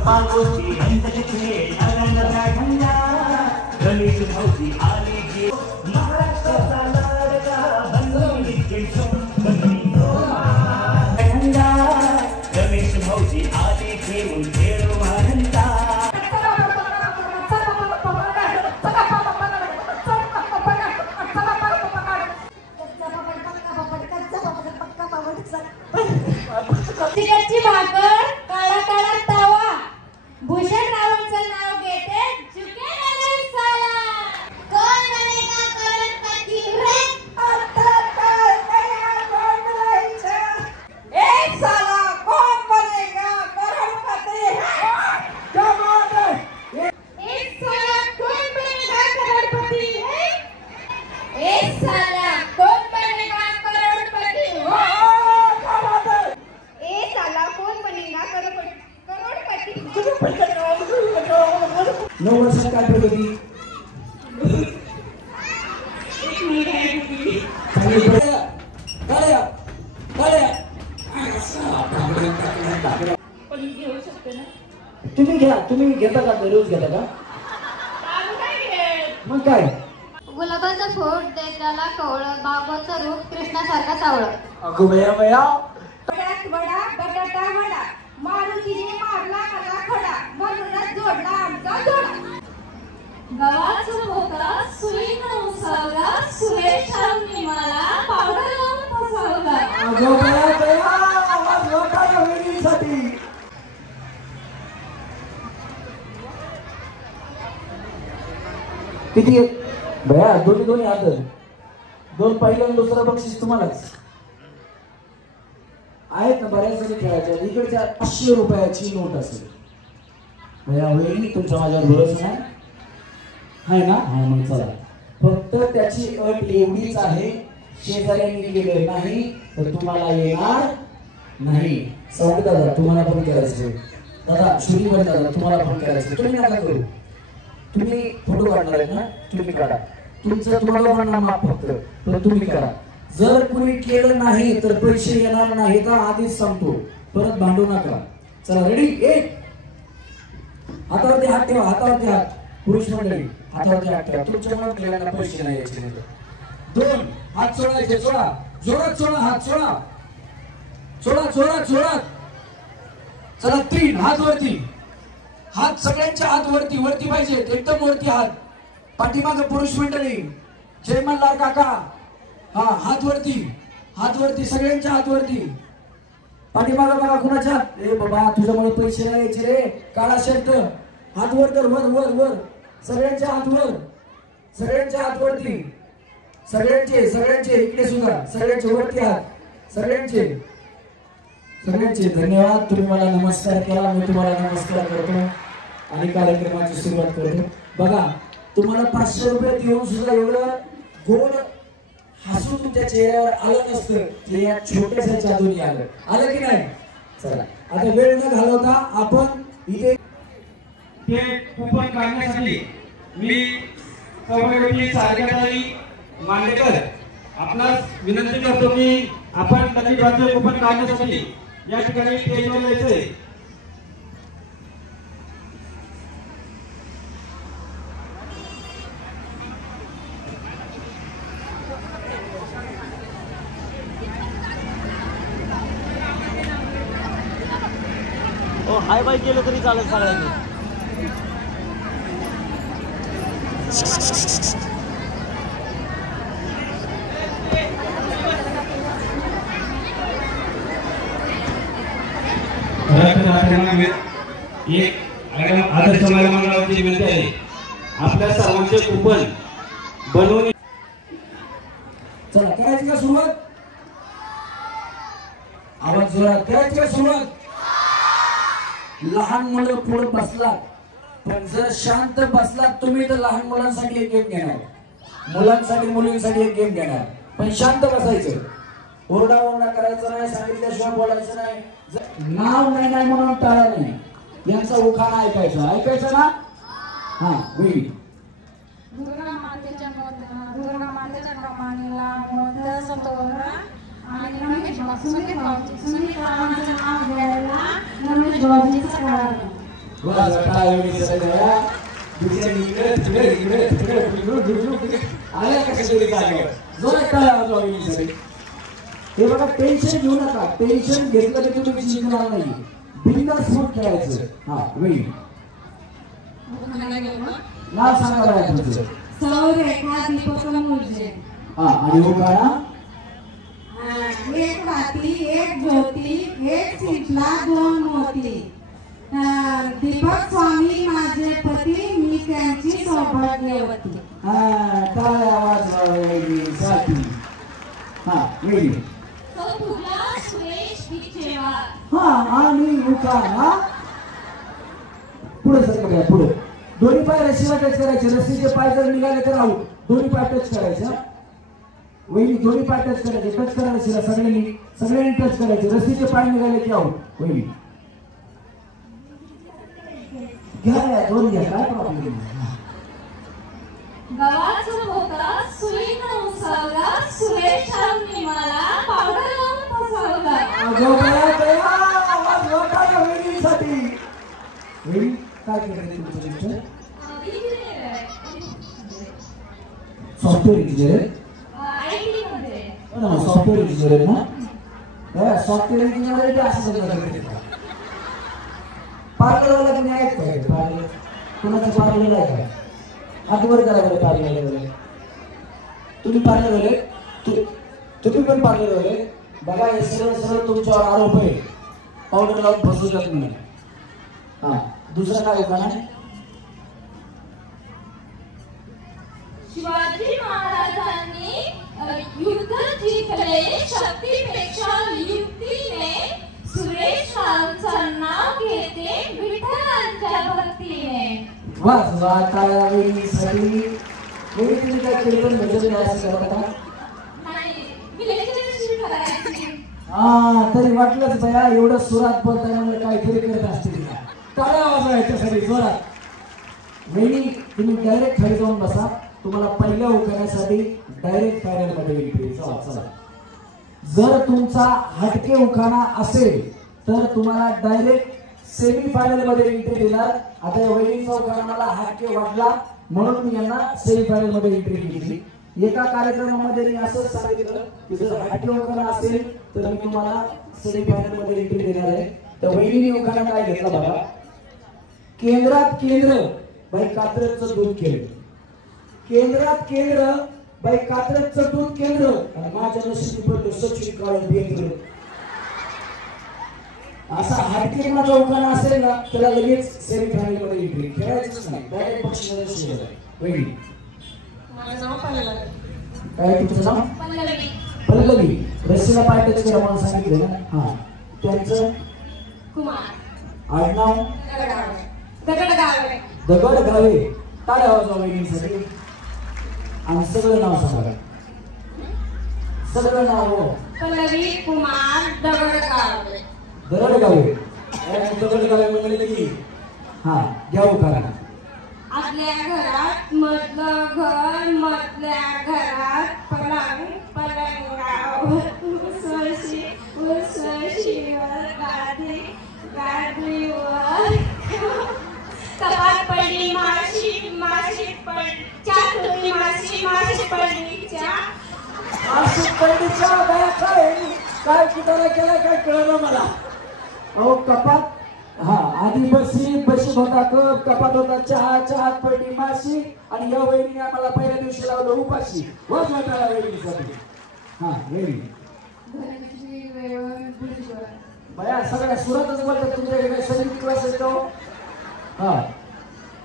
गप्पा गोष्टी अंतले खेळ आनंदाचा ढंगा गणेश भाऊजी आले गे महाराष्ट्राचा लाडका बनवली खेळ ढंगा गणेश भाऊजी आले घेऊन खेळू म्हणता तिकडची भाकर काळा काळा तवा भूषण रावणचं नाव घेते झुके नाही साला कोण बनेगा करोडपती रे आता काय तयार बनवायचं एक साला कोण बनेगा करोडपती एक साला कोण बनेगा करोडपती एक साला कोण बनेगा करोडपती नऊ वर्षात काय प्रगती तुम्ही घ्या तुम्ही घेता का रोज घेता का मग काय गुलाबाचं फोड देशाला कवळं बाबाचं रूप कृष्णासारखा सावळं अगो बया बया वडा बटाटा वडा मारुतीने मारला मला खडा म्हणूनच जोडला आमचा जोडा गव्हाचं भोगा सुईनं उसळला सुरेशांनी मला पावडर लावून फसवला अगो बया बया आवाज मोठा होण्यासाठी किती भया दोन्ही हात दोन पहिलं आणि दुसरं बक्षीस तुम्हालाच आहेत ना बऱ्याच जणी खेळायच्या इकडच्या 500 रुपयाची नोट असेल भया होईल तुमचा माझ्यावर भरोसा नाही आहे ना हा मग चला फक्त त्याची अट एवढीच आहे शेजाऱ्यांनी केलं नाही तर तुम्हाला येणार नाही सौम्य दादा तुम्हाला पण करायचं दादा शुरीवर दादा तुम्हाला पण करायचं तुम्ही नका करू तुम्ही फोटो काढणार आहेत ना तुम्ही काढा तुमचं तुम्हाला म्हणणार माफ फक्त तर तुम्ही करा जर कोणी केलं नाही तर पैसे येणार नाही का आधीच सांगतो परत भांडू नका चला रेडी एक हातावरती हात ठेवा हातावरती हात पुरुष मंडळी हातावरती हात ठेवा तुमच्या मनात केल्याला पैसे नाही यायचे दोन हात सोडायचे सोडा जोरात सोडा हात सोडा सोडा सोडा सोडा चला तीन हात वरती हात सगळ्यांच्या हात वरती वरती पाहिजेत एकदम वरती हात पाठीमागे पुरुष मंडळी जय मल्हार काका हा हात वरती सगळ्यांच्या हात वरती पाठीमागा बघा कुणाच्या ए बाबा तुझ्यामुळे पैसे नाही यायचे रे काळा शर्ट हात वर कर वर वर वर सगळ्यांच्या हात वर सगळ्यांच्या हात वरती सगळ्यांचे इकडे सुद्धा सगळ्यांचे वरती हात सगळ्यांचे धन्यवाद तुम्ही मला नमस्कार केला मी तुम्हाला नमस्कार करतो आणि कार्यक्रमाची सुरुवात करतो बघा तुम्हाला 500 रुपये देऊन सुद्धा एवढं गोड हसू तुमच्या चेहऱ्यावर आलं नसतं ते या छोट्याशा जादूने आलं की नाही चला आता वेळ न घालवता आपण इथे ते कुपन काढण्यासाठी मी सौम्यवती सारिकाताई मांडेकर आपणास विनंती करतो की आपण लकी ड्रॉचे कुपन काढण्यासाठी या ठिकाणी स्टेजवर यायचंय हाय बाय केलं तरी चालेल सगळ्यांनी एक आदर्श महिला मंडळाची विनंती आहे आपल्या सर्वांचे कुपन बनवून चला करायची का सुरुवात आवाज जोरात करायची का सुरुवात लहान मुलं पुढे बसलात पण जर शांत बसलात तुम्ही तर लहान मुलांसाठी एक गेम घेणार मुलांसाठी मुलींसाठी एक गेम घेणार पण शांत बसायचं ओरडा करायचा नाही सांगितल्याशिवाय बोलायचं नाही नाव नाही म्हणून टाळा नाही यांचा उखाणा ऐकायचा ना हा होईल दुर्गा मातेच्या कमानीला मोदक सतोरा आणि रमेश बाबूचे नाव घ्यायला रमेश बाबूचा काढा टाळ्या वहिनी सगळ्या इकडे तिकडे इकडे तिकडे आल्या कशा तरी जागेवर जोरात टाळ्या वाजवा वहिनीसाठी. हे बघा टेन्शन घेऊ नका, टेन्शन घेतलं की तुम्ही जिंकणार नाही. बिनधास्त फूट खेळायचं. हा वहिनी नाव सांगा बघा तुमचं. सौरेखा दीपक मुर्जे. हा आणि हो गाणा एक वाती एक ज्योती एक शिंपला दोन मोती. दीपक स्वामी माझे पती मी त्यांची सौभाग्यवती. हा टाळ्या वाजवा वहिनीसाठी. हा वहिनी सुरेश विखेवार. हा आणि उखाणा पुढे सरका बघा पुढे. दोन्ही पाय रस्सीला टच करायचे. रस्सीचे पाय जर निघाले तर आऊट. दोन्ही पाय टच करायचे. वहिनी दोन्ही पाय टच करायचे. टच करा रस्सीला सगळ्यांनी टच करायचे. रस्सीचे पाय निघाले की आऊट. वहिनी घ्या दोन घ्या काय प्रॉब्लेम. गव्हाचं होता सुईनं उसवला सुरेशांनी मला पावडर लावून फसवलं. अगं बया बया आवाज मोठा आहे वहिनीसाठी. वहिनी काय केलं तुमचं मिस्टर? सॉफ्टवेअर इंजिनियर IT मध्ये. सॉफ्टवेअर इंजिनियर ना. सॉफ्टवेअर इंजिनियर असं सगळं पार्लरवाला कोणी आहेत काय? पार्लर कोणाचं पार्लर आहे काय? हात वर करा बरं पार्लरवाले. तुम्ही पार्लरवाले तुम्ही पण पार्लरवाले. बघा हे सरळ सरळ तुमच्यावर आरोप आहे. पावडर लावून फसू शकत नाही. हा दुसरा काय उपाय आहे? शिवाजी महाराजांनी युद्ध जिंकले शक्तीपेक्षा युक्तीने. सुरेश रावचं नाव घेते विठ्ठलांच्या भक्तीने. वाच वा टाळ्या वहिनीसाठी. वहिनी तुम्ही काय केलं पण भजन नाही असं करत का? नाही मी लेक्चरशिप करायची. हा तरी वाटलंच बया एवढं सुरात बोलताना मला काहीतरी करत असतील. टाळ्या वाजवा याच्यासाठी जोरात. वहिनी तुम्ही डायरेक्ट खाली जाऊन बसा. तुम्हाला पहिल्या उखाण्यासाठी डायरेक्ट फायनल मध्ये एंट्री. चला चला. जर तुमचा हटके उखाणा असेल तर तुम्हाला डायरेक्ट सेमी फायनल मध्ये एंट्री देणार. आता या वहिनीचा उखाणा मला हटके वाटला म्हणून मी यांना सेमी फायनल मध्ये एंट्री दिली. एका कार्यक्रमामध्ये मी असंच सांगितलं की जर हटके उखाणा असेल तर मी तुम्हाला सेमी फायनल मध्ये एंट्री देणार आहे. तर वहिनीने उखाणा काय घेतला बघा. केंद्रात केंद्र बाई कात्रजचं दूध केंद्र. केंद्रात केंद्र बाई कात्रजचं दूध केंद्र आणि माझ्या नशिबी पडलं सचिन काळ केंद्र. असा हाटके माझा उखाणा असेल ना त्याला लगेच सेमी फायनल मध्ये एंट्री. खेळायचंच नाही डायरेक्ट बक्षिसाला शिवाय. वहिनी माझं नाव पल्लवी. काय तुमचं नाव? पल्लवी. पल्लवी. रस्सीला पाय टच करा म्हणून सांगितलं ना. हा त्यांचं कुमार. आडनाव दगडगावे. दगडगावे. टाळ्या वाजवा वहिनीसाठी. आणि सगळं नाव सांगा. सगळं नाव हो. पल्लवी कुमार दगडगावे. दगडगावे. दगडगावे म्हणले की हा घ्या उखाणा. आतल्या घरात मधलं घर मधल्या घरात पलंग पलंगावर उसळशी उसळशीवर गादी गादीवर कपाट पडली माशी माशी पडली चातुरी माशी माशी पडली माशी पडलीच्या बाया काय कुठाला केला काय कळलं मला. अहो कपाट. हा आधी बशी होता कप कपाट होता चहा चहात पडली माशी आणि या वहिनीने आम्हाला पहिल्या दिवशी लावलं उपाशी. वाच वाटायला वहिनीसाठी. हा वहिनी बाया सगळ्या सुरातच बोलतात. तुमच्याकडे काय संगीत क्लास येतो? हा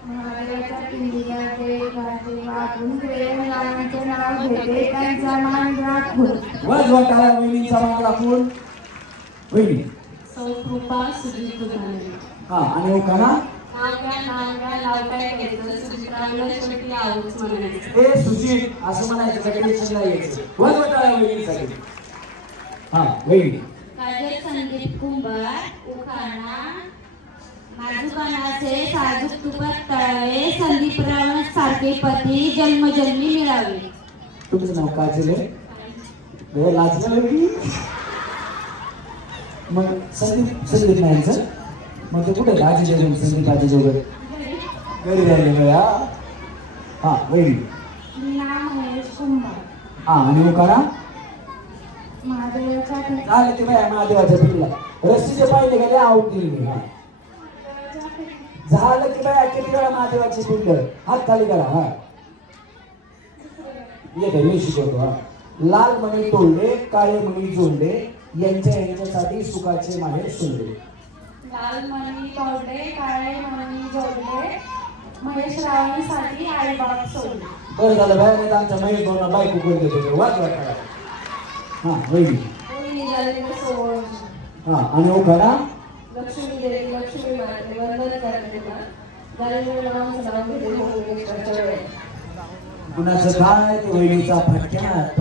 महाराजाच्या पिंडीला ते गाठी वाटून प्रेम लावण्याचे नाव घेते त्यांचा मान राखून. वाज वाटायला वहिनीचा मान राखून. वहिनी सौकृपा सुजित दुधाणे. हा आणि उखाणा. नांग्या लावताय घ्यायचं सुजित्रांना शेवटी आऊच म्हणायचं. ए सुजित असं म्हणायचं सगळे सगळं यायचं. वाज वाटायला वहिनीसाठी. हा वहिनी काजल संदीप कुंभार. उखाणा नाजूकानाचे साजूक तुपात तळावे संदीपराव सारखे पती जन्मजन्मी मिळावे. तुमचं नाव काजल आहे? लाजलं वहिनी. मग संदीप नाहीचं मग ते कुठे आजी जेवण संगीत आजी जेवण घरी राहिले बया. हा वहिनी. मीना महेश कुंभार. हा आणि उकारा महादेवाच्या पिंड. झाले ते बाया महादेवाच्या पिंडला रस्सीचे पाहिले गेले आऊट दिली मी. हा झालं की बाया किती वेळा महादेवाची पिंड हात खाली करा. हा येते मी शिकवतो. हा लाल मणी तोडले काळे मणी जोडले यांच्यासाठी सुखाचे माहेर सोडले. लाल मणी तोडले काळे मणी जोडले महेश रावांसाठी आई बाप सोडले. बरं झालं बाया नाही तर आमच्या महेश भाऊंना बायको करून देतो वाच वाटा. हा वहिनी. हा आणि उखाणा लक्ष्मी देवी लक्ष्मी माते वंदन करते कुणाचं काय ते वहिनीचा फटक्यात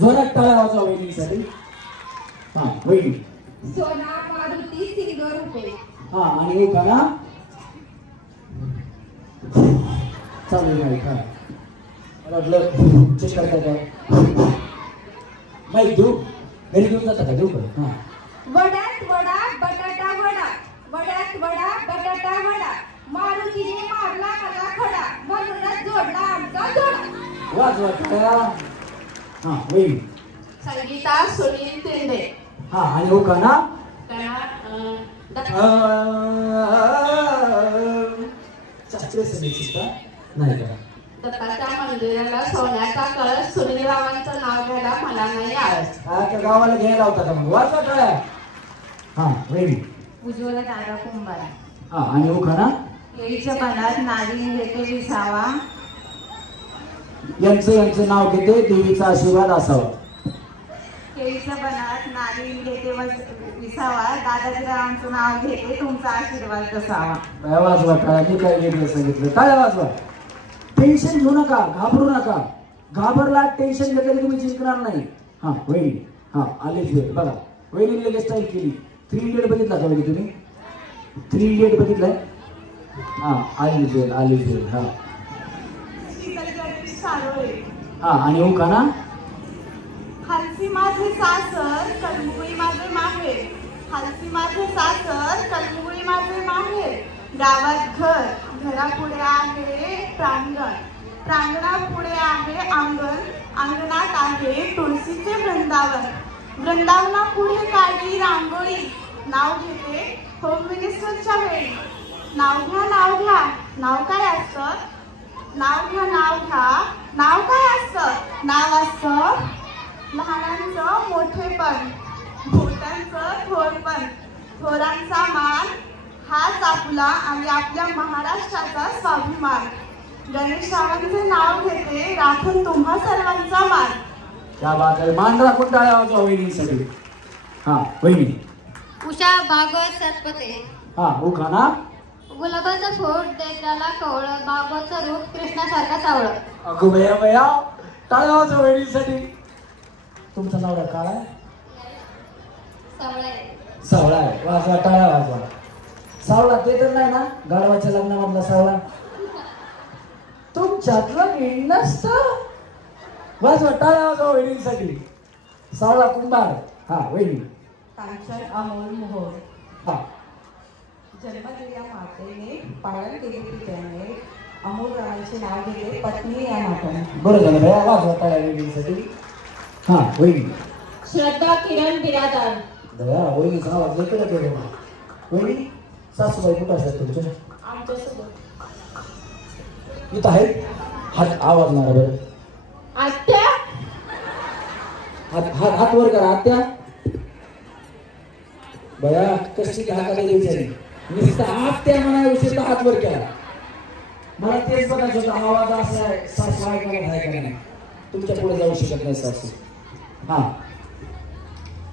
जोरात टाळ्या वाजवा वहिनीसाठी. हा वहिनी. सोना मारुती सिंग रुपे. हा आणि उखाणा चालू नाही का मला वाटलं चेक करता का माहिती देऊ घरी घेऊन जाता का देऊ का. हा वड्यात वडा बटाटा वडा वड्यात वडा बटाटा वडा मारुतीने मारला मला खडा म्हणूनच जोडला आमचा जोडा. वाच वाटता. हा वहिनी. संगीता सुनील तिंडे. हा आणि उखाणा शास्त्रीय संगीत नाही का. दत्ताच्या मंदिराला सोन्याचा कळस सुनीलरावांचं नाव घ्यायला मला नाही आळस. त्या गावाला घ्यायला होता का मग वाचा काय. हा वहिनी. उज्ज्वला दादा कुंभार. हा आणि उखाणा केळीच्या पानात नागिन घेते विसावा. यांचं नाव घेते देवीचा आशीर्वाद असावा. केळीच्या पानात नागिन घेते विसावा दादाजीरावांचं नाव घेते तुमचा आशीर्वाद असावा. काय वाजवा काय मी काय वेगळं सांगितलं काय वाजवा. टेन्शन घेऊ नका घाबरू नका. घाबरला टेन्शन घेतलं तुम्ही जिंकणार नाही. हा वहिनी. हा आलेच वेळ बघा वहिनी लगेच स्टाईल केली. 3 Idiots बघितला का वहिनी तुम्ही 3 Idiots बघितलाय. हा आलेच वेळ आलेच वेळ. हा हा आणि उखाणा हलसी माझे सासर कलमुळी माझे माहेर. हलसी माझे सासर कलमुळी माझे माहेर. गावात घर घरापुढे आहे प्रांगण प्रांगणापुढे आहे अंगण अंगणात आहे तुळशीचे वृंदावन वृंदावनापुढे काढली रांगोळी. नाव घेते होम मिनिस्टरच्या वेळी. नाव घ्या नाव काय असतं. नाव घ्या नाव काय असतं. नाव असतं लहानांचं मोठेपण मोठ्यांचं थोरपण थोरांचा मान हाच आपला आणि आपल्या महाराष्ट्राचा स्वाभिमान. गणेशरावांचे नाव घेते राखून तुम्हा सर्वांचा मान. क्या बात आहे. मान राखून टाळ्या वाजवा वहिनीसाठी. हा वहिनी. उषा भागवत सतपते. हा उखाणा गुलाबाचं फोड देताला कवळं बाबाचं रूप कृष्णासारखा सावळं. अगो बया बया टाळ्या वाजवा वहिनीसाठी. तुमचं नाव काय आहे. सावळा आहे. वाजवा टाळ्या वाजवा. सावळा ते तर नाही ना गाढवाच्या लग्नामधला सावळा तुमच्यातलं मीन नसतं. वाजवा टाळ्या वाजवा वहिनीसाठी. सावळा कुंभार. हा वहिनी. कांचन अमोल मोहोळ. हा जन्मदिल्या मातेने पाळण केली पित्याने अमोल रावांचे नाव घेते पत्नी या नात्याने. बरं झालं भया वाजवा टाळ्या वहिनीसाठी. हा वहिनी. श्रद्धा किरण बिरादार. दया वहिनीचा आवाज येतो का तेवढं. वहिनी सासूबाई कुठं असतात तुमच्या. आमच्यासोबत इथं आहे हात आवाज मारा बरं. आत्या हात वर करा आत्या. बया कशी हाताला द्यायची नुसतं आत्या म्हणाविषयी तर हात वर केला. मला तेच बघायचं होतं आवाज असा आहे सासू ऐकायला आहे का नाही. तुमच्या पुढे जाऊ शकत नाही सासू. हा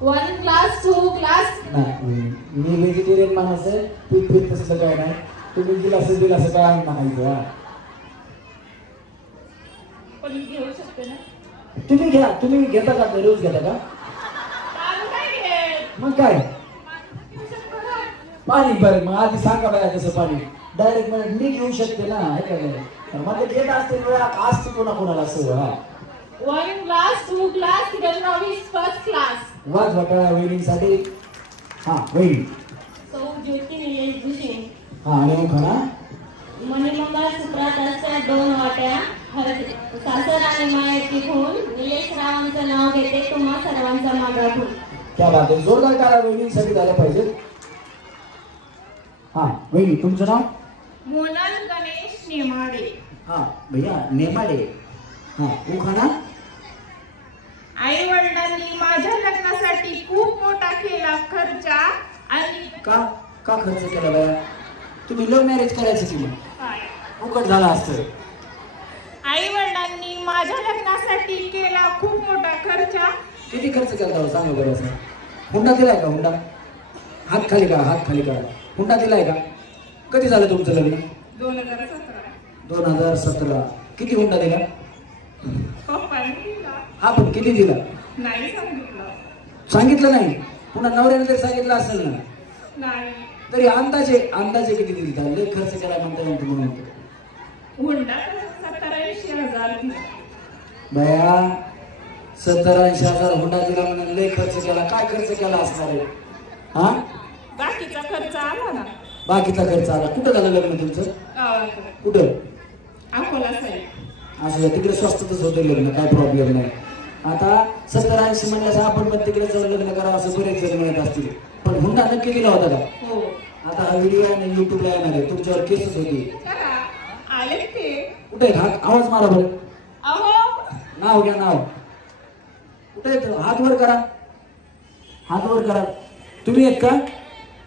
1 क्लास 2 क्लास. नाही मी व्हेजिटेरियन माणूस आहे. पीठ तसं काय नाही. तुम्ही दिला असं काय म्हणायचं. पण घेऊ शकते ना. तुम्ही घ्या. तुम्ही घेता का रोज घेता का. मग काय पाणी बरं मग आधी सांगा बघा कसं पाणी डायरेक्ट म्हणजे मी घेऊ शकते ना हे काय मग ते घेत असते वेळा असते कोणाकोणाला असं. हा 1 क्लास 2 क्लास किरण रावी फर्स्ट क्लास. वाज वाटाळा वहिनीसाठी. हा वहिनी. सौ ज्योती निलेश भुसे. हा आणि उखाणा मणिमंगळसूत्रात असतात 2 वाट्या, सासर आणि माहेरची खून, निलेश रावांचं नाव घेते तुम्हा सर्वांचा मागा खून. क्या बात आहे, जोरदार टाळ्या वहिनींसाठी झाल्या पाहिजे. हा वहिनी तुमचं नाव? मोनाल गणेश नेमाडे. हा भैया नेमाडे. हा उखाणा आई वडिलांनी माझ्या लग्नासाठी खूप मोठा केला खर्च आणि का का खर्च केला बाया? तुम्ही लव्ह मॅरेज करायचं की मग काय उकट झाला असतं. आई वडिलांनी माझ्या लग्नासाठी केला खूप मोठा खर्च. किती खर्च केला होता सांगा बरं. असं हुंडा दिलाय का? हुंडा हात खाली का? हात खाली का? हुंडा दिलाय का? कधी झालं तुमचं लग्न? 2017. 2017. किती हुंडा दिला? पप्पांनी दिला. हा पण किती दिला? नाही सांगितलं. सांगितलं नाही. पुन्हा नवऱ्याने जर सांगितलं असेल ना नाही. तरी अंदाजे किती दिली? लय खर्च केला म्हणता म्हणून हुंडा 70-80,000 दिला. बया 70-80,000 हुंडा दिला म्हणून लय खर्च केला. काय खर्च केला असणार आहे? हा बाकीचा खर्च आला ना. बाकीचा खर्च आला. कुठं झालं लग्न तुमचं? गावाकडे कुठं? अकोला साईड. असं तिकडे स्वस्तच होतं लग्न, काय प्रॉब्लेम नाही. आता 70-80 म्हणल्यास आपण पण तिकडे जाऊन लग्न करावं असं बरेच जण म्हणत असतील. पण हुंडा नक्की दिला होता का? हो. आता हा व्हिडिओ आहे युट्यूबला येणार आहे, तुमच्यावर केसच होती. चला, आले ते. कुठे आवाज मारा बरं. अहो नाव घ्या नाव. कुठे हात वर करा. हात वर करा. तुम्ही एक का?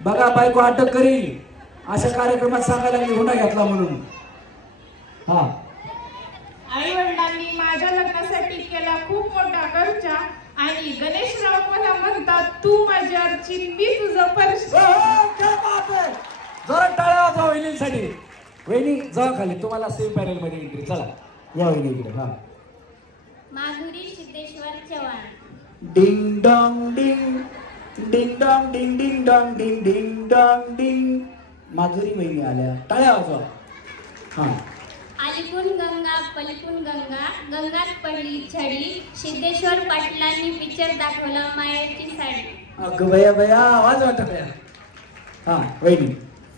बघा बायको अटक करील अशा कार्यक्रमात सांगायला मी हुंडा घेतला म्हणून. हा आई वडिलांनी माझ्या लग्नासाठी केला खूप मोठा खर्च आणि गणेशराव मला म्हणतात तू माझी अर्चिन मी तुझं पर्श. जरा टाळ्या वाजवा वहिनींसाठी. वहिनी जावा खाली, तुम्हाला सेम पॅनल मध्ये एंट्री. चला या वहिनी इकडे. हा माधुरी सिद्धेश्वर चव्हाण. डिंग डॉंग डिंग डिंग डॉंग डिंग डिंग डॉंग डिंग डिंग डॉंग डिंग. माधुरी वहिनी आल्या, टाळ्या वाजवा. हा आलिपून गंगा पलिपून गंगा, गंगात पडली छडी, सिद्धेश्वर पाटलांनी पिक्चर दाखवला माहेरची साडी. अगं बया बया आवाज वाटत आहे. हा वहिनी.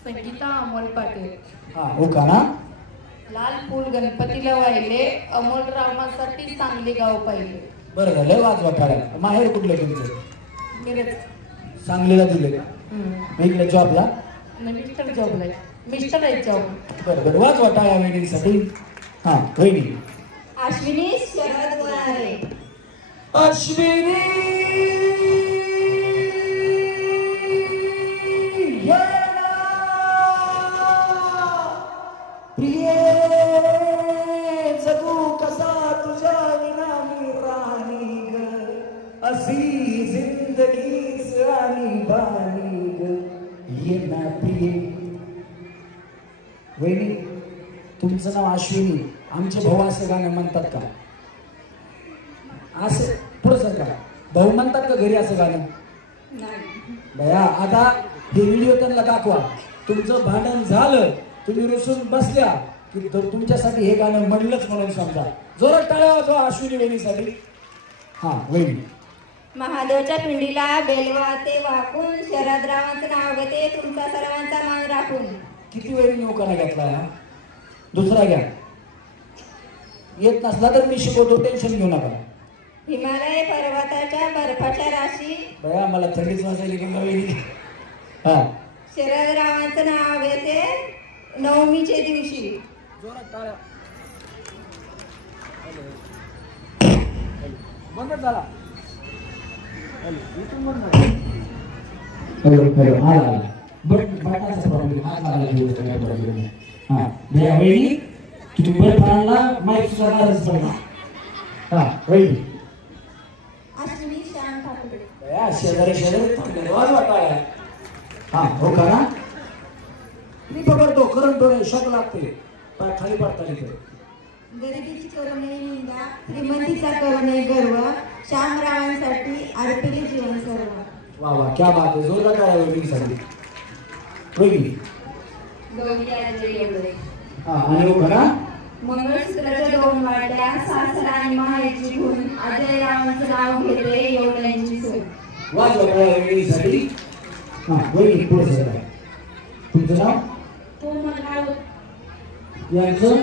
संगीता अमोल पाटील. हा उखाणा लाल फूल गणपतीला वाहिले अमोल रामासाठी चांगले गाव पाहिले. बरं झालं वाजवा टाळ्या. माहेर कुठलं तुमचं? मिरज. सांगलीला दिले का? इकडे जॉबला? मिस्टर जॉबला. मिस्टर आहे जॉब. बरं बरं वाजवा टाळ्या वहिनीसाठी. हा वहिनी. अश्विनी शरद वरारे. अश्विनी प्रिये जगू कसा तुझ्या विना मी राणी ग, अशी जिंदगीच आणि बाणी ग, ये ना प्रिये. वहिनी तुमचं नाव अश्विनी, आमचे भाऊ असं गाणं म्हणतात का? असं थोडस का भाऊ म्हणतात का घरी असं गाणं? बया आता हे व्हिडिओ त्यांना दाखवा. तुमचं भांडण झालं, तुम्ही रुसून बसल्या की तुमच्यासाठी हे गाणं म्हणलंच म्हणून समजा. जोरात टाळ्या वाजवा अश्विनी वहिनीसाठी. हा वहिनी. महादेवच्या पिंडीला बेलवाते वाकून, शरदरावांचं नाव घेते तुमचा सर्वांचा मान राखून. किती वहिनी उखाणा घेतला? दुसरा घ्या. येत नसला तर मी शिकवतो, टेन्शन घेऊ नका. हिमालय पर्वताच्या बर्फाच्या राशी, बया मला थंडीच वाजायली का वहिनी? हा शरदरावांचं नाव घेते नवमीचे दिवशी. जोरात टाळ्या. बंद झाला. आला बटाचा प्रॉब्लेम. हात लागला काय प्रॉब्लेम नाही. हा भैया वहिनी तुम्ही बर्फ आणला, माईक सुधारणारच पडला. हा वहिनी. अश्विनी श्याम ठाकरे. बया शेजारी थांबले वाजवा टाळ्या. हा हो का ना? मी पकडतो, करंट होणे, शॉक लागते, पाय खाली पडता तिथे. गरिबीची करू नये निंदा, श्रीमंतीचा करू नये गर्व, श्यामरावांसाठी अर्पिले जीवन सर्व. वा वा क्या बात आहे. जोरदार टाळ्या वहिनीसाठी. वहिनी. गौरी अजय एवढे. हा आणि हो का? मंगळसूत्राच्या 2 वाट्या, सासर आणि माहेरची खून, अजय रावांचं नाव घेते एवढ्यांची सोय. वाजवा टाळ्या वहिनीसाठी. हा वहिनी पुढे सर. तुमचं नाव? कोमल राऊत. यांचं?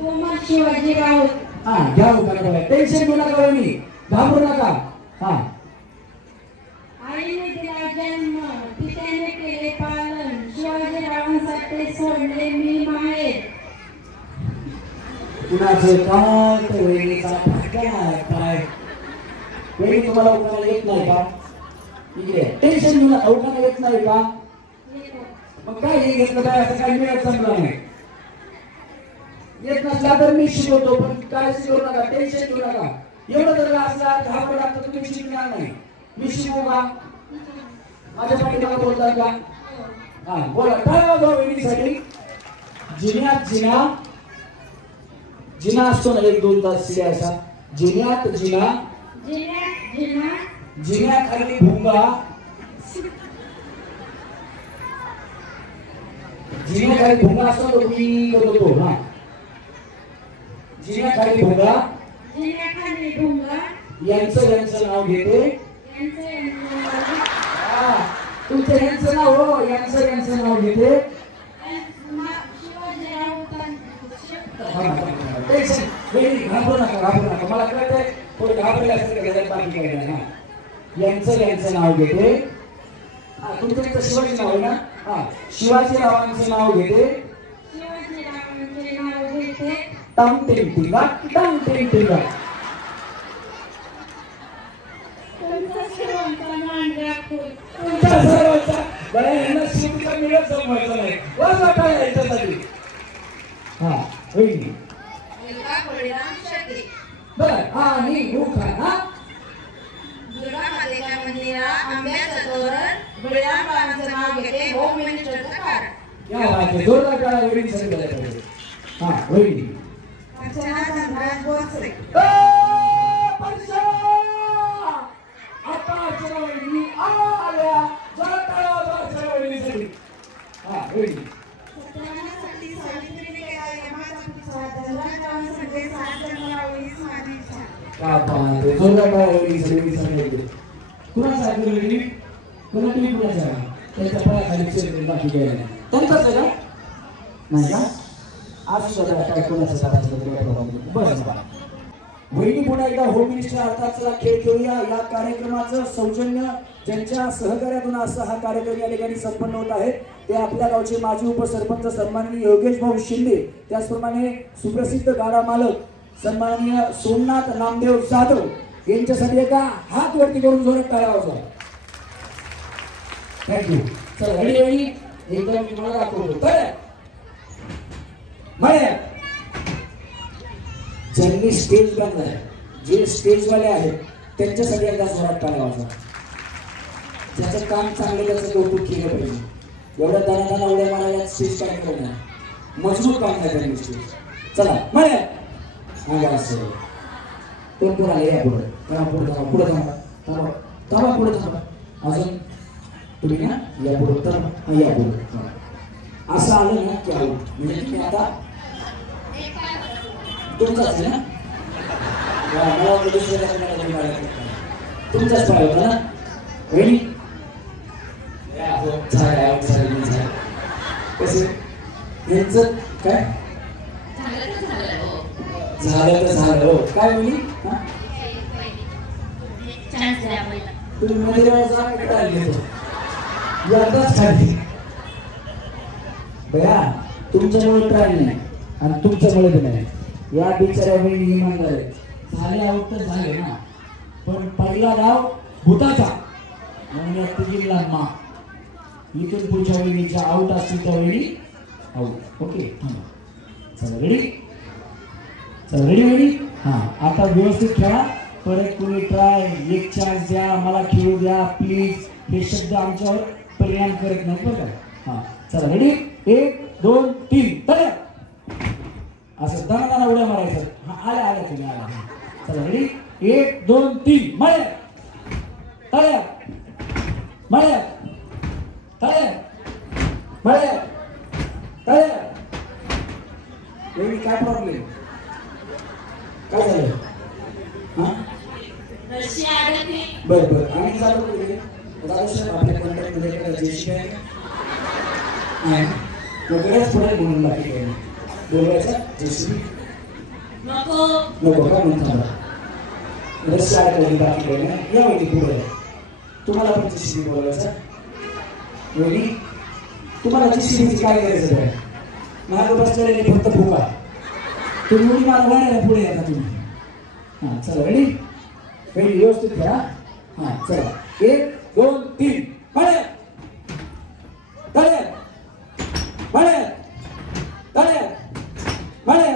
कोमल शिवाजी राऊत. हा घ्या उभा. टेन्शन घेऊ नका वहिनी, घाबरू नका. हा. आईने दिला जन्म, पित्याने केले पालन, शिवाजीरावांसाठी सोडले मी माहेर. कुणाचं काय तर वहिनीचा काय वहिनी तुम्हाला उठायला येत नाही का? इकडे टेन्शन घेऊन उठायला येत नाही का? मग काय हे घेतलं काय असं काही मिळत जमलं नाही. येत नसला तर मी शिकवतो, पण काय शिकवू नका, टेन्शन घेऊ नका. एवढं जर असला घाबरला तर तुम्ही शिकणार नाही. मी शिकवू का? माझ्या पाठीमागे बोलतात का? हा बोला. काय वाजवा वहिनीसाठी? जिन्यात जिना असतो ना, 1-2 तास शिड्या असा. जिन्यात जिना, जिन्याखाली भुंगा, जिन्याखाली भुंगा असतो तो मी करतो. हा जिन्याखाली भुंगा, यांचं नाव घेते. तुमचं यांचं नाव हो, यांचं नाव घेते. घाबरू नका. मला कळतंय थोडं घाबरले असेल का घरात, बाकी काय नाही. यांचं नाव घेते. तुमचं शिवाजी नाव आहे ना? हा शिवाजीरावांचे नाव घेते. टम टिंग टिंगा. तुमच्या सर्वांचा यांना शिवचा मिळत जमवायचा नाही. वाजवा काय याच्यासाठी. हा वहिनी बरं. हा आणि उठा. हा दुर्गा मातेच्या मंदिरात आंब्याचं तोरण, बळीरामबाबांचं नाव घेते, होम मिनिस्टरचं कार्ड. या बात आहे. जोरदार टाळ्या वहिनींसाठी करायला पाहिजे. हा वहिनी. अर्चना धनराज बोरसे. आता अर्चना वहिनी आल्या. जोरदार टाळ्या वाजवा अर्चना वहिनीसाठी. हा वहिनी. सत्यवानासाठी सावित्रीने केला यमाचा पिछा, धनराजरावांसाठी 7 जन्माला होईस माझी इच्छा. क्या बात आहे. जोरदार टाळ्या वहिनीसाठी. कुणाचं आहे वहिनी? तुम्ही कुणाचं आहे? त्यांच्या पायाखाली चिरले बाकी काय नाही. त्यांचाच आहे का? नाही का? आज सुद्धा काय कोणाचं बरं. वहिनी पुन्हा एकदा होम मिनिस्टर अर्थात चला खेळ खेळूया. या कार्यक्रमाचं सौजन्य ज्यांच्या सहकार्यातून असा हा कार्यक्रम या ठिकाणी संपन्न होत आहे ते आपल्या गावचे माजी उपसरपंच सन्माननीय योगेश भाऊ शिंदे, त्याचप्रमाणे सुप्रसिद्ध गाडा मालक सन्माननीय सोमनाथ नामदेव जाधव यांच्यासाठी एका हात वरती करून जोरात टाळ्या वाजवा. थँक्यू. चला रेडी एकदम तुम्हाला दाखवतो. ज्यांनी स्टेज बांधलाय, जे स्टेजवाले आहेत त्यांच्यासाठी एकदा जोरात टाळ्या वाजवा. ज्याचं काम चांगलं त्याचं कौतुक केलं पाहिजे. एवढ्या दाना उड्या मारायला स्टेज काय करणार, मजबूत काम आहे त्यांनी स्टेज. चला म्हणे असं कोण कोण आले या पुढे पुढे थांबा पुढे थांबा. अजून तुम्ही ना या पुढे तर या पुढे असं आलं ना की आलो म्हणजे तुम्ही आता तुमचाच आहे ना. तुमचाच पाय होता ना वहिनी. कसं यांचं काय झालं तर झालं हो. काय वहिनी तुम्ही मध्ये एकदाच खाली बया. तुमच्यामुळे ट्रायल नाही आणि तुमच्यामुळे बी नाही. या बिचाऱ्या वहिनी इमानदार आहे. झाले आऊट तर झाले ना, पण पहिला डाव भूताचा म्हणजे तिघीला मा. इथून पुढच्या वहिनीच्या आऊट असतील त्या वहिनी आऊट. ओके चला रेडी. चला रेडी वहिनी. हा आता व्यवस्थित खेळा. परत तुम्ही ट्राय, एक चान्स द्या, मला खेळू द्या प्लीज. हे शब्द आमच्यावर परिणाम करत नाही बरं का. हा चला रेडी. 1 2 3 तळ्या. असं दाना उड्या मारायचं. हा आल्या तुम्ही आल्या. चला रेडी. 1 2 3 माळ्या तळ्या माळ्या तळ्या माळ्या तळ्या. काय प्रॉब्लेम काय झालं? बरं आणि चालू आपल्या कॉन्टॅक्ट मध्ये नाही गरज पडेल म्हणून बाकी काही नाही. बोलवायचं जेसीबी नको नको का म्हणून थांबा रस्ता कधी बाकी काही नाही. या वहिनी पुढे तुम्हाला पण जेसीबी बोलवायचा. वहिनी तुम्हाला जेसीबीची काय गरज आहे? मार्ग बसलेले फक्त भूका तुम्ही मला वाढायला पुढे येता तुम्ही. हां चला रेडी रेडी व्यवस्थित करा. हां चला 1 2 3 बळे बळे बळे बळे बळे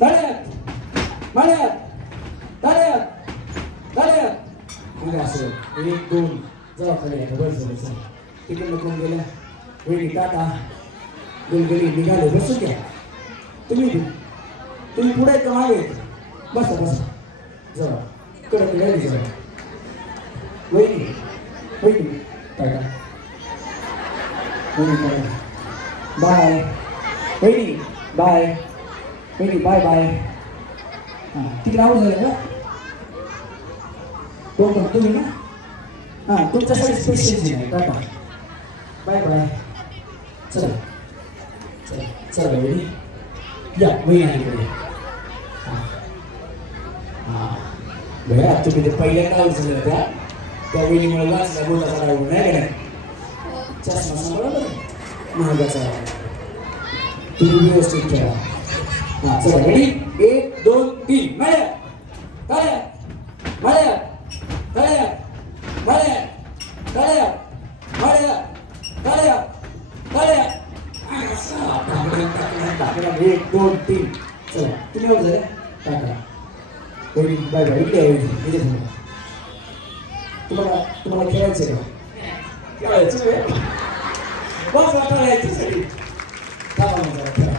बळे बळे बळे बळे म्हणजे असं 1 2 जाऊ खाली आता बस झालं. तिकडनं कोण गेला वेळी टाटा गेली निघाले बसून घ्या. तुम्ही पुढे का मागे बसा बसा जरा कडक गाडी जरा वहिनी वहिनी टाटा वहिनी बाय वहिनी बाय वहिनी बाय बाय. हां तिकडे आवाज झालं का कोण तुम्ही ना हां तुमच्यासाठी स्पेशल आहे टाटा बाय बाय. चला चला चला वहिनी या वहिनी आली कडे. हां बरं तुम्ही ते पहिल्यांदा उचललं त्या वहिनीमुळे वाचला बोलाचा लागून नाही का चष्मा सांभाळा बरं महागाचा तुम्ही व्यवस्थित ठेवा. हां चला रेडी 1 2 3 मळ्या तळ्या मळ्या तळ्या मळ्या तळ्या मळ्या तळ्या तळ्या 1 2 3 चला तुम्ही झाले टाका वहिनी बाय बाय. इकडे तुम्हाला खेळायचं का खेळायचं बस वाटायला यायच्यासाठी खेळा.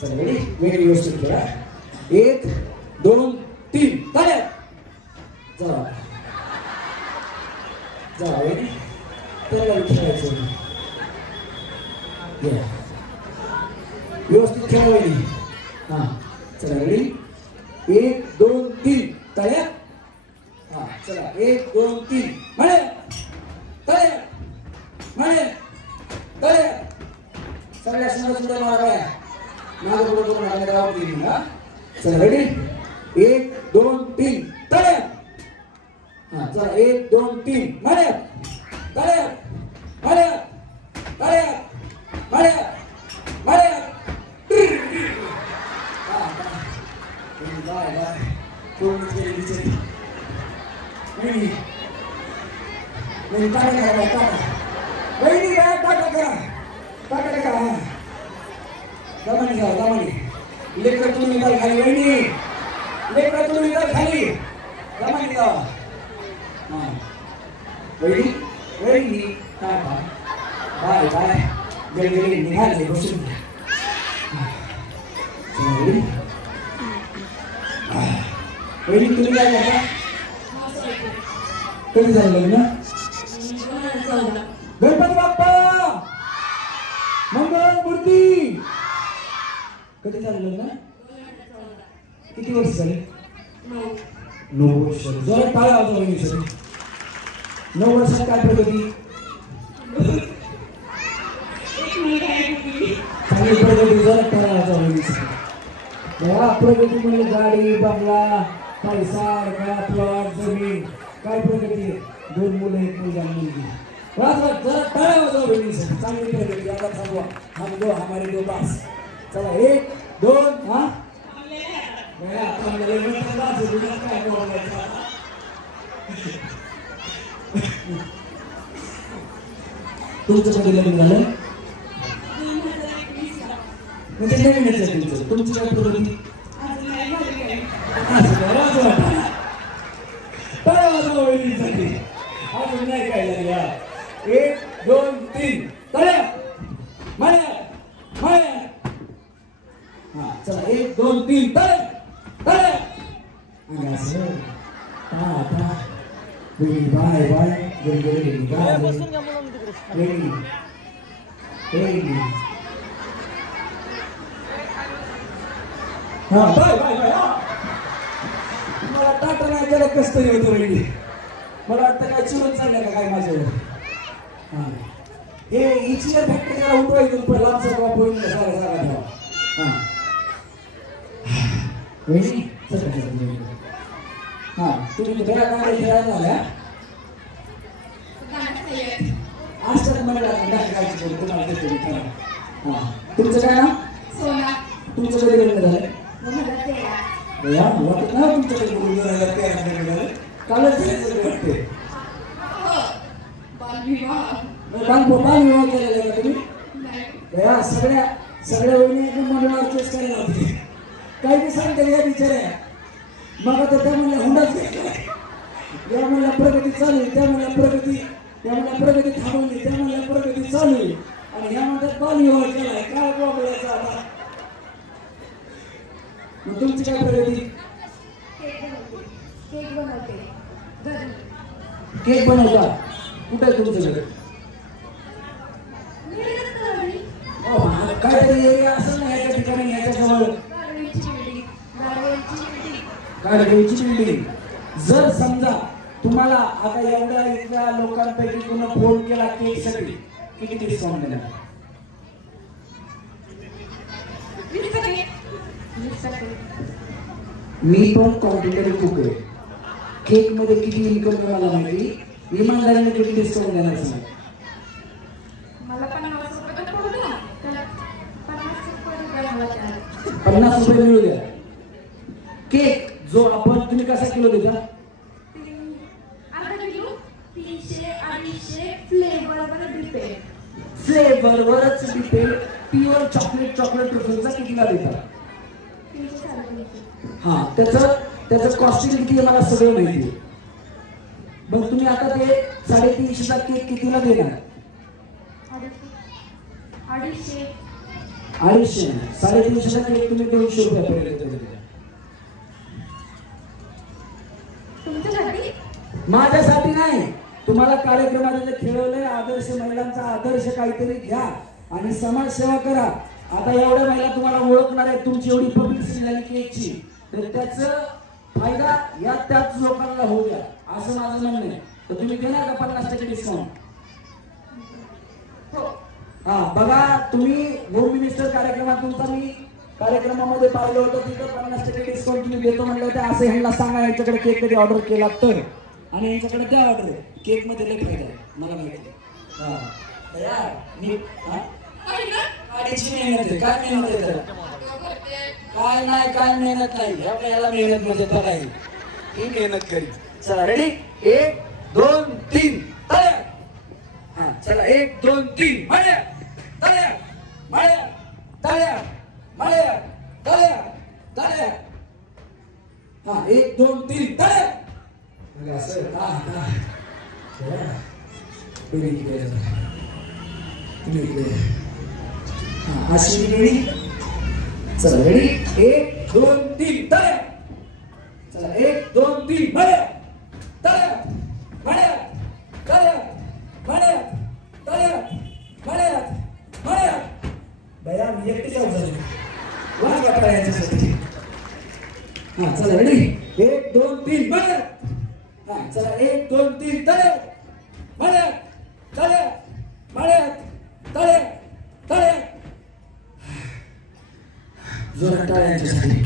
चला रेडी वेगळी व्यवस्थित खेळा 1 2 3 तळ्या चला जा वहिनी त्याला खेळायचं व्यवस्थित खेळा वहिनी. हां चला रेडी 1 2 3 तळ्या. हां चला 1 2 3 मळे तळ्या मळे तळ्या सगळ्या सुंदर सुंदर मारा मागं पुढं करून आल्या गावात गेली. हां चला रेडी 1 2 3 तळ्या. हां चला 1 2 3 मळे तळ्या मळे तळ्या मळे मळे. बाय बाय कोण केली बिचारी वहिनी वहिनी टाका करा टाका वहिनी काय टाका करा टाका करा दमानी जाऊ दमानी लेकर तुम्ही निघाल खाली वहिनी लेकर तुम्ही निघाल खाली दमानी जाऊ. हां वहिनी वहिनी टाका बाय बाय गेली निघाले बसून वहिनी तुम्ही काय करता कधी झालं लग्न? गणपती बाप्पा मंगल मूर्ती कधी झालं लग्न? किती वर्ष झाले? 9 वर्ष. जरा टाळा होता वहिनीसाठी. 9 वर्षात काय प्रगती? चांगली प्रगती जरा टाळा होता वहिनीसाठी. प्रगती म्हणजे गाडी बंगला पैसा प्लॉट जमीन काय प्रगती? 2 मुलं 1 मुलगा मुलगी. जरा टाळा होता वहिनीसाठी. चांगली प्रगती. आता थांबवा हम दो हमारे 2 पास. चला 1 2 हां तुमचं कधी लग्न झालं? म्हणजे नवीनच आहे तुमचं. तुमची काय प्रगती? अजून नाही काय लागल्या. 1 2 3 तळ्या मळ्या मळ्या. हां चला 1 2 3 तळ्या तळ्या. आणि असं टाटा वहिनी बाय बाय वहिनी बाय वहिनी वहिनी. हां बाय बाय बाय. मला टाटा नाही गेलं कसं होतं वहिनी. मला वाटतं काय चिरून चाललंय का काय माझ्यावर. हां हे इचियर फॅक्टरी जरा उठवायचं पण लांब सगळा पोळी जागा ठेवा. हां वहिनी हां तुम्ही घरा काय खेळायला आल्या असतात मला गायचं तुम्हाला देतो. हां तुमचं काय नाव सोना तुमचं कधी लग्न झालं मला ते या वाटत ना तुमच्याकडे मुलगी झालं काय कालच झालं वाटते बालविवाह केलेला आहे का तुम्ही या सगळ्या वहिनी एकदम मनोहर केस करायला होते काही बी सांगते या बिचाऱ्या मग आता त्या म्हणल्या हुंडाच घेतला या म्हणल्या प्रगती चालू आहे त्या म्हणल्या प्रगती थांबवली त्या म्हणल्या प्रगती चालू आहे आणि ह्या म्हणतात बालविवाह केलाय काय बोलायचं आता. मग तुमची काय प्रगती केक बनवते केक बनवता कुठे आहे तुमचं घर काहीतरी एरिया असेल ना याच्या ठिकाणी याच्याजवळ गाडगेची बिल्डिंग. जर समजा तुम्हाला आता एवढ्या इथल्या लोकांपैकी कोणी फोन केला केकसाठी किती डिस्काउंट देणार मी पण कॉम्प्युटर कुक आहे केक मध्ये किती इन्कम मला माहिती इमानदारीने किती डिस्काउंट देणार सांग मला 50 रुपये तर पडू द्या त्याला 50 रुपये $50 मिळू द्या. केक जो आपण तुम्ही कसा किलो देता अर्धा किलो 300-250 फ्लेवरवर डिपेंड फ्लेवरवरच डिपेंड. प्युअर चॉकलेट ट्रफलचा कितीला देता 300-350 हा त्याचं कॉस्टिंग किती आहे मला सगळं माहिती आहे. मग तुम्ही आता ते 350चा केक कितीला देणार 250 350चा केक तुम्ही 200 रुपयापर्यंत देता. तुमच्यासाठी माझ्यासाठी नाही तुम्हाला कार्यक्रमात खेळवलंय आदर्श महिलांचा आदर्श काहीतरी घ्या आणि समाजसेवा करा. आता एवढ्या महिला तुम्हाला ओळखणार आहे तुमची एवढी पब्लिसिटी झाली केकची तर त्याचं फायदा या त्याच लोकांना होऊ द्या असं माझं म्हणणं आहे. तर तुम्ही देणार का 50% डिस्काउंट हा बघा तुम्ही होम मिनिस्टर कार्यक्रमात तुमचा मी कार्यक्रमामध्ये पाहिलं होतं तिथं 50% डिस्काउंट तुम्ही देतो म्हणलं होतं असं ह्यांना सांगा यांच्याकडे केक कधी ऑर्डर केला तर आणि यांच्याकडे द्या ऑर्डर केक मध्ये लय फायदा आहे मला माहिती आहे. यार मी मेहनत आहे काय मेहनत आहे काय मेहनत नाही याला मेहनत म्हणजे तर नाही ही मेहनत करी. चला रेडी 1 2 3 तळ्या. हा चला 1 2 3 मळ्या तळ्या मळ्या तळ्या मळ्या तळ्या तळ्या. हा 1 2 3 तळ्या. बघा असं हा हा हा अशी रेडी. चला रेडी 1 2 3 तळ्या. चला 1 2 3 मळ्या तळ्या मळ्या तळ्या मळ्या तळ्या मळ्या मळ्या. बया मी एकटे जाऊ झाले वाज वाटला याच्यासाठी. हा चला रेडी 1 2 3 मळ्या. हा चला 1 2 3 तळ्या मळ्या तळ्या मळ्या तळ्या तळ्या. जोरात टाळ्या यांच्यासाठी.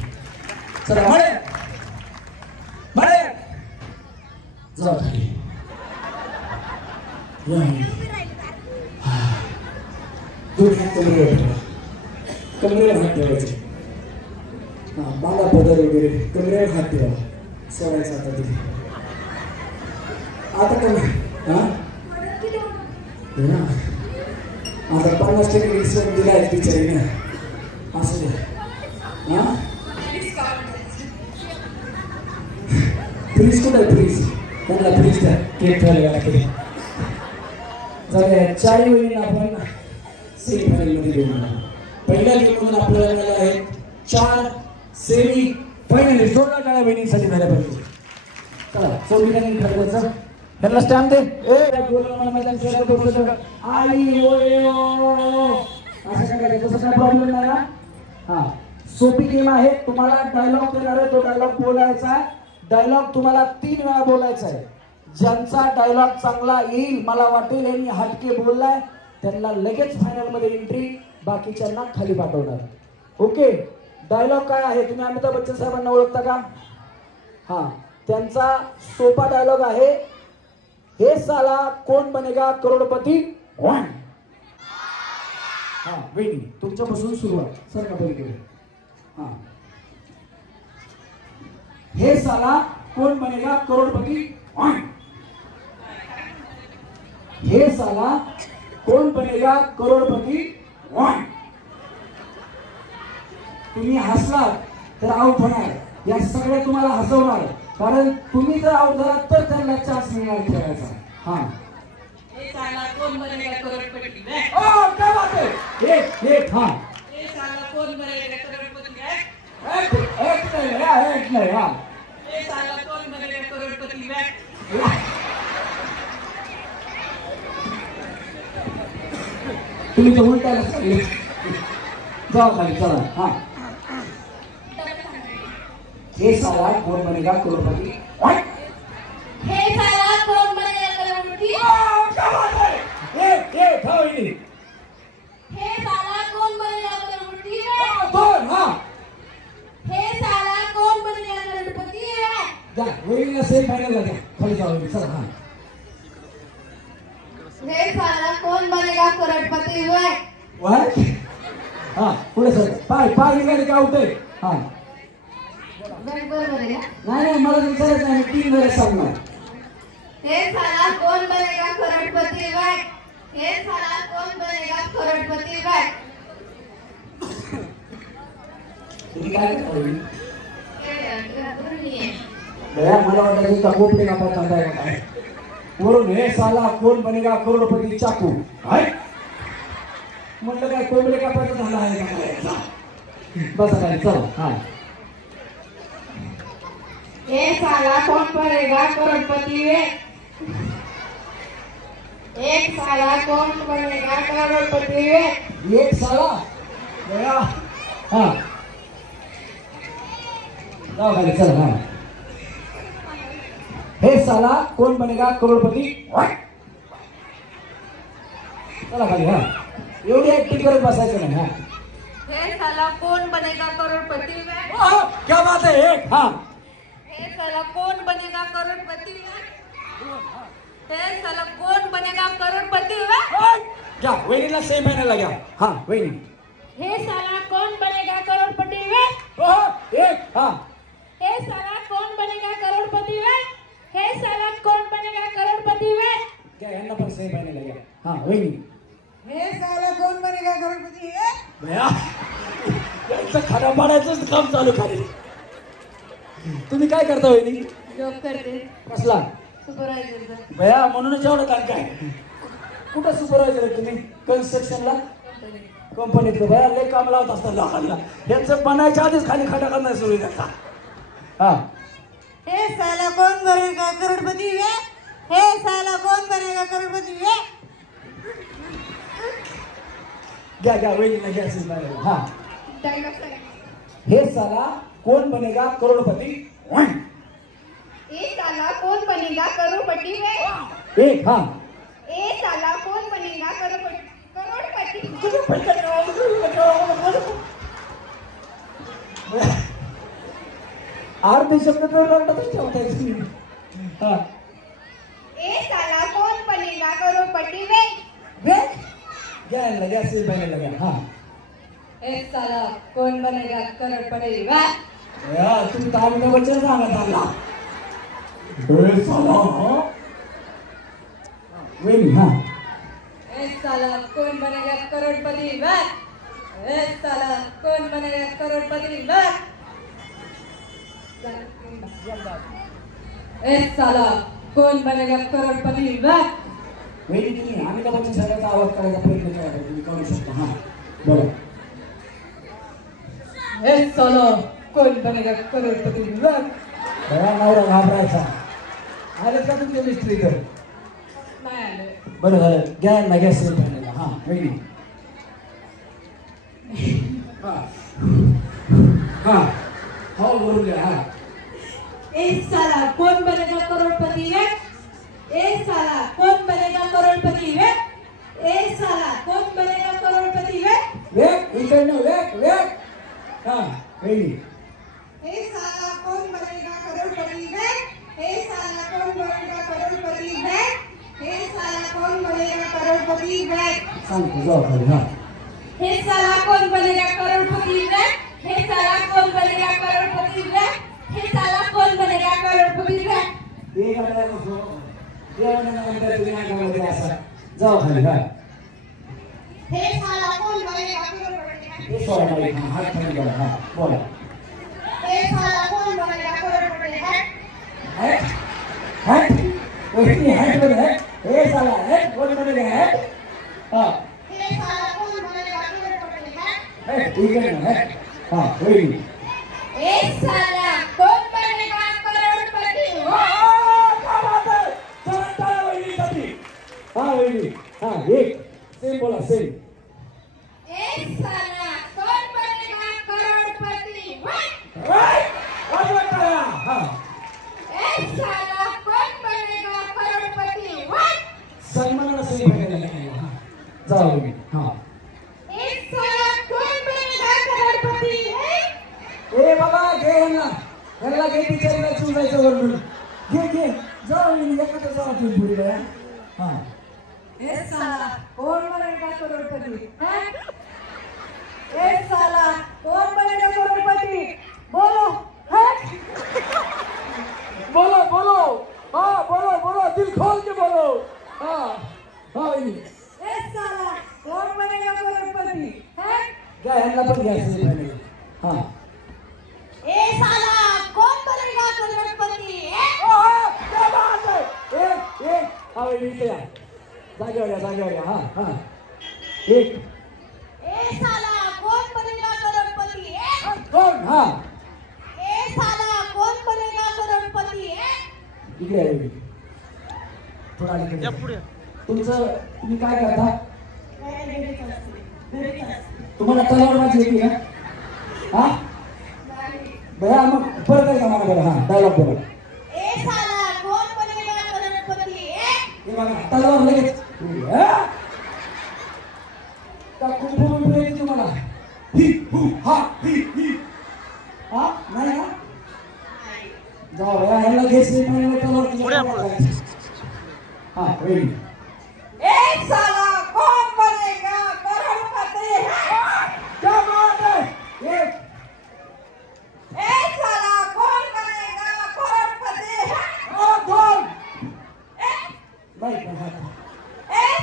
चला मळ्या मळ्या जाऊ खाली कमरेवर हात ठेवायचे. हा बाला पदर वगैरे कमरेवर हात ठेवा सोडायचा आता तिथे आता कमी हा आता 50% डिस्काउंट दिला आहे टीचरने असं द्या. हा फ्रीज कुठं आहे फ्रीज त्यांना फ्रीज द्या केक ठेवायला पुढे जाऊया. 4 वहिनी आपण सेमी फायनलमध्ये घेऊन पहिल्या गेममधून आपल्याला मिळाले आहेत 4 सेमी फायनलिस्ट. जोरदार टाळ्या वहिनींसाठी झाल्या पाहिजे. चला सोबीने ठरवायचं त्यांना स्टॅम्प दे. ए बोलवा मैदान शेअर करतो आई ओए असं काय तसं काय प्रॉब्लेम नाही ना. हा सोपी गेम आहे. तुम्हाला डायलॉग देणार आहे तो डायलॉग बोलायचा आहे. डायलॉग तुम्हाला 3 वेळा बोलायचा आहे. ज्यांचा डायलॉग चांगला येईल मला वाटेल यांनी हटके बोललाय त्यांना लगेच फायनल मध्ये एंट्री, बाकीच्यांना खाली पाठवणार. ओके. डायलॉग काय आहे? तुम्ही अमिताभ बच्चन साहेबांना ओळखता का? हा, त्यांचा सोपा डायलॉग आहे, हे साला कोण बनेगा करोडपती. हा वेगळी तुमच्यापासून सुरुवात सर का पलीकडे. हा, हे साला कोण बनेगा करोडपती. हे साला कोण बनेगा करोडपती. तुम्ही हसलात तर आउट होणार. या सगळ्या तुम्हाला हसवणार, कारण तुम्ही जर आउट झालात तर त्यांना चान्स मिळणार खेळायचा. हा, हे साला कोण बनेगा करोडपती. ओ क्या बात है. एक हा, हे साला कोण बनेगा करोडपती. एक नाही हा. हे साला कोण बनेगा करोडपती. तुम्ही तर उलटायला सांगितलं. जाऊ खाली चला. हा, हे साला कोण बनेगा करोडपती. हे साला कोण बनेगा करोडपती. क्या बात है. एक हा वहिनी. हे साला कोण बनेगा करोडपती. दोन हा. हे साला कोण बनेगा करोडपती. जा वहिनीला सेम फायनल घ्या. खाली जाऊ चला. हा, हे साला कोण बनेगा करोडपती. वाट. हा पुढे सर. पाय निघाले का आउट आहे. हा, बरोबर आहे का? नाही मला विचारायचं नाही. 3 वेळेस सांगणार. हे साला कोण बनेगा करोडपती. हे साला कोण बनेगा करोडपती. तुम्ही काय करता वहिनी? भैया मला वाटलं की कोपडे नापात सांगताय का काय. वरून हे साला कोण बनेगा करोडपती चाकू. म्हटलं काय कोंबडे कापायचं झालं आहे का. बसा खाली चला. हा, हे साला कोण बनेगा करोडपती. एक साला कोण बनेगा करोडपती. एक साला भैया. हा, जाऊ खाली चला. हा, हे साला कोण बनेगा करोडपती. चला खाली. हा, एवढी ऍक्टिंग करत बसायचं नाही. हा, हे साला कोण बनेगा करोडपती. क्या बात है. एक हा, हे साला कोण बनेगा करोडपती. हे साला कोण बनेगा करोडपती. घ्या वहिनीला सेम फायनल घ्या. हा वहिनी. हे साला कौन बनेगा करोड़पति वे. एक हा. हे साला कौन बनेगा करोड़पति वे. हे साला कौन बनेगा करोड़पति वे. क्या यांना पण सेम फायनल घ्या. हा वहिनी. हे साला कोण बनेगा करोडपती. भैया यांचं खाना पाडायचंच काम चालू खाली. तुम्ही काय करता वहिनी. जॉब करते. कसला. सुपरवायझर. भैया म्हणूनच एवढं काम काय. कुठं सुपरवायझर आहे तुम्ही. कन्स्ट्रक्शनला कंपनीत. भैया लय काम लावत असतात लोकांना. यांचं बनायच्या आधीच खाली खाटा करणार सुरू करता. हा. हे साला कोण बनेगा करोडपती. हे साला कोण बनेगा करोडपती. घ्या वहिनीला घ्या सेम फायनल. हा. डायलॉग सांगा. हे साला कौन बनेगा करोड़पति. ए साला कौन बनेगा करोड़पति वे. एक हा. ए साला कौन बनेगा करोड़पति. अर्धे शब्द ठेवताच ठेवताय. हा. ए साला कौन बनेगा करोड़पति वे. घ्या सेम फायनल घ्या. हा. हे साला कोण बनेगा करोडपती. तुम्ही तर अमिताभ बच्चन सांगत आला. हे साला वहिनी. हा. हे साला कोण बनेगा करोडपती. हे साला कोण बनेगा करोडपती. हे साला कोण बनेगा करोडपती. वहिनी तुम्ही अमिताभ बच्चन साहेबांचा आवाज करायचा प्रयत्न करा. तुम्ही करू शकता. हा बोला. हे साला कोण बनेगा करोडपती. बघा नवरा घाबरायचा. आले का तुमच्या मिस्त्री तर. नाही आले. बरं झालं. घ्या ना घ्या सेम फायनल. हा वहिनी. हा हा हो बोलून घ्या. हा. एक साला कौन बनेगा करोड़पति. एक साला कौन बनेगा करोड़पति. एक साला इकडनं वेग वेग हा वहिनी हे साला कौन बनेगा करोड़पति वेग हे साला कौन बनेगा करोड़पति वेग हे साला कौन बनेगा करोड़पति वेग सांगतो जाऊ खाली हा हे साला कौन बनेगा करोड़पति वेग हे साला कौन बनेगा करोड़पति वेग हे साला कौन बनेगा करोड़पति वेग एक आपल्याला नको नंतर तुम्ही अंगामध्ये असा जाऊ खाली हा हे साला कौन बनेगा करोड़पति वेग हे सोडा खाली हात खाली करा हा बोला हे साला कौन बनेगा करोड़पति वेग हट हट वहिनी हट बोल हट हे साला हट बोल बोल हट हा हे साला कौन बनेगा करोड़पति वेग हट इकडनं हट हा वहिनी ए साला कौन बनेगा करोड़पति क्या बात है चला चला वहिनीसाठी हा वहिनी हा एक सेम बोला सेम ए साला कौन बनेगा करोड़पति राइट अजून करा हा ए साला कौन बनेगा करोड़पति सन्मानाला सही पाहिजे हा जाऊ वहिनी हा ए साला कौन बनेगा करोड़पति ए बाबा घे ह्याला घे टीचरला चुजायचं वरून घे घे जाऊ वहिनी एखादं जाऊ तुम्ही पुढे हा ए साला कौन बनेगा करोड़पति हैं ए साला कौन बनेगा करोड़पति बोलो हैं बोलो बोलो हाँ बोलो बोलो दिल खोल के बोलो हाँ हाँ वहिनी ए साला कौन बनेगा करोड़पति हैं घ्या ह्याला पण घ्या सही पाहिजे हा ए साला कौन बनेगा करोड़पति क्या बात है एक हा वहिनी इथे या जागेवर या हा हा एक ए साला कौन बनेगा करोड़पति कोण हा ए साला कौन बनेगा करोड़पति इकडे आहे वहिनी थोडा अलीकडे तुम्ही काय करता तुम्हाला तलवारबाजी येते ना हा बया मग परत आहे का मला बरं हा डायलॉग बोला ए साला कौन बनेगा करोड़पति हे बघा तलवार लगेच का कुंभू बिंबू येते तुम्हाला ही हू हा ही हा नाही ना जाऊ बया ह्याला घेतली पण तलवार तुझ्या हा वेळी ए साला कौन बनेगा करोड़पति क्या बात है एक ए साला कौन बनेगा करोड़पति दोन ए नाही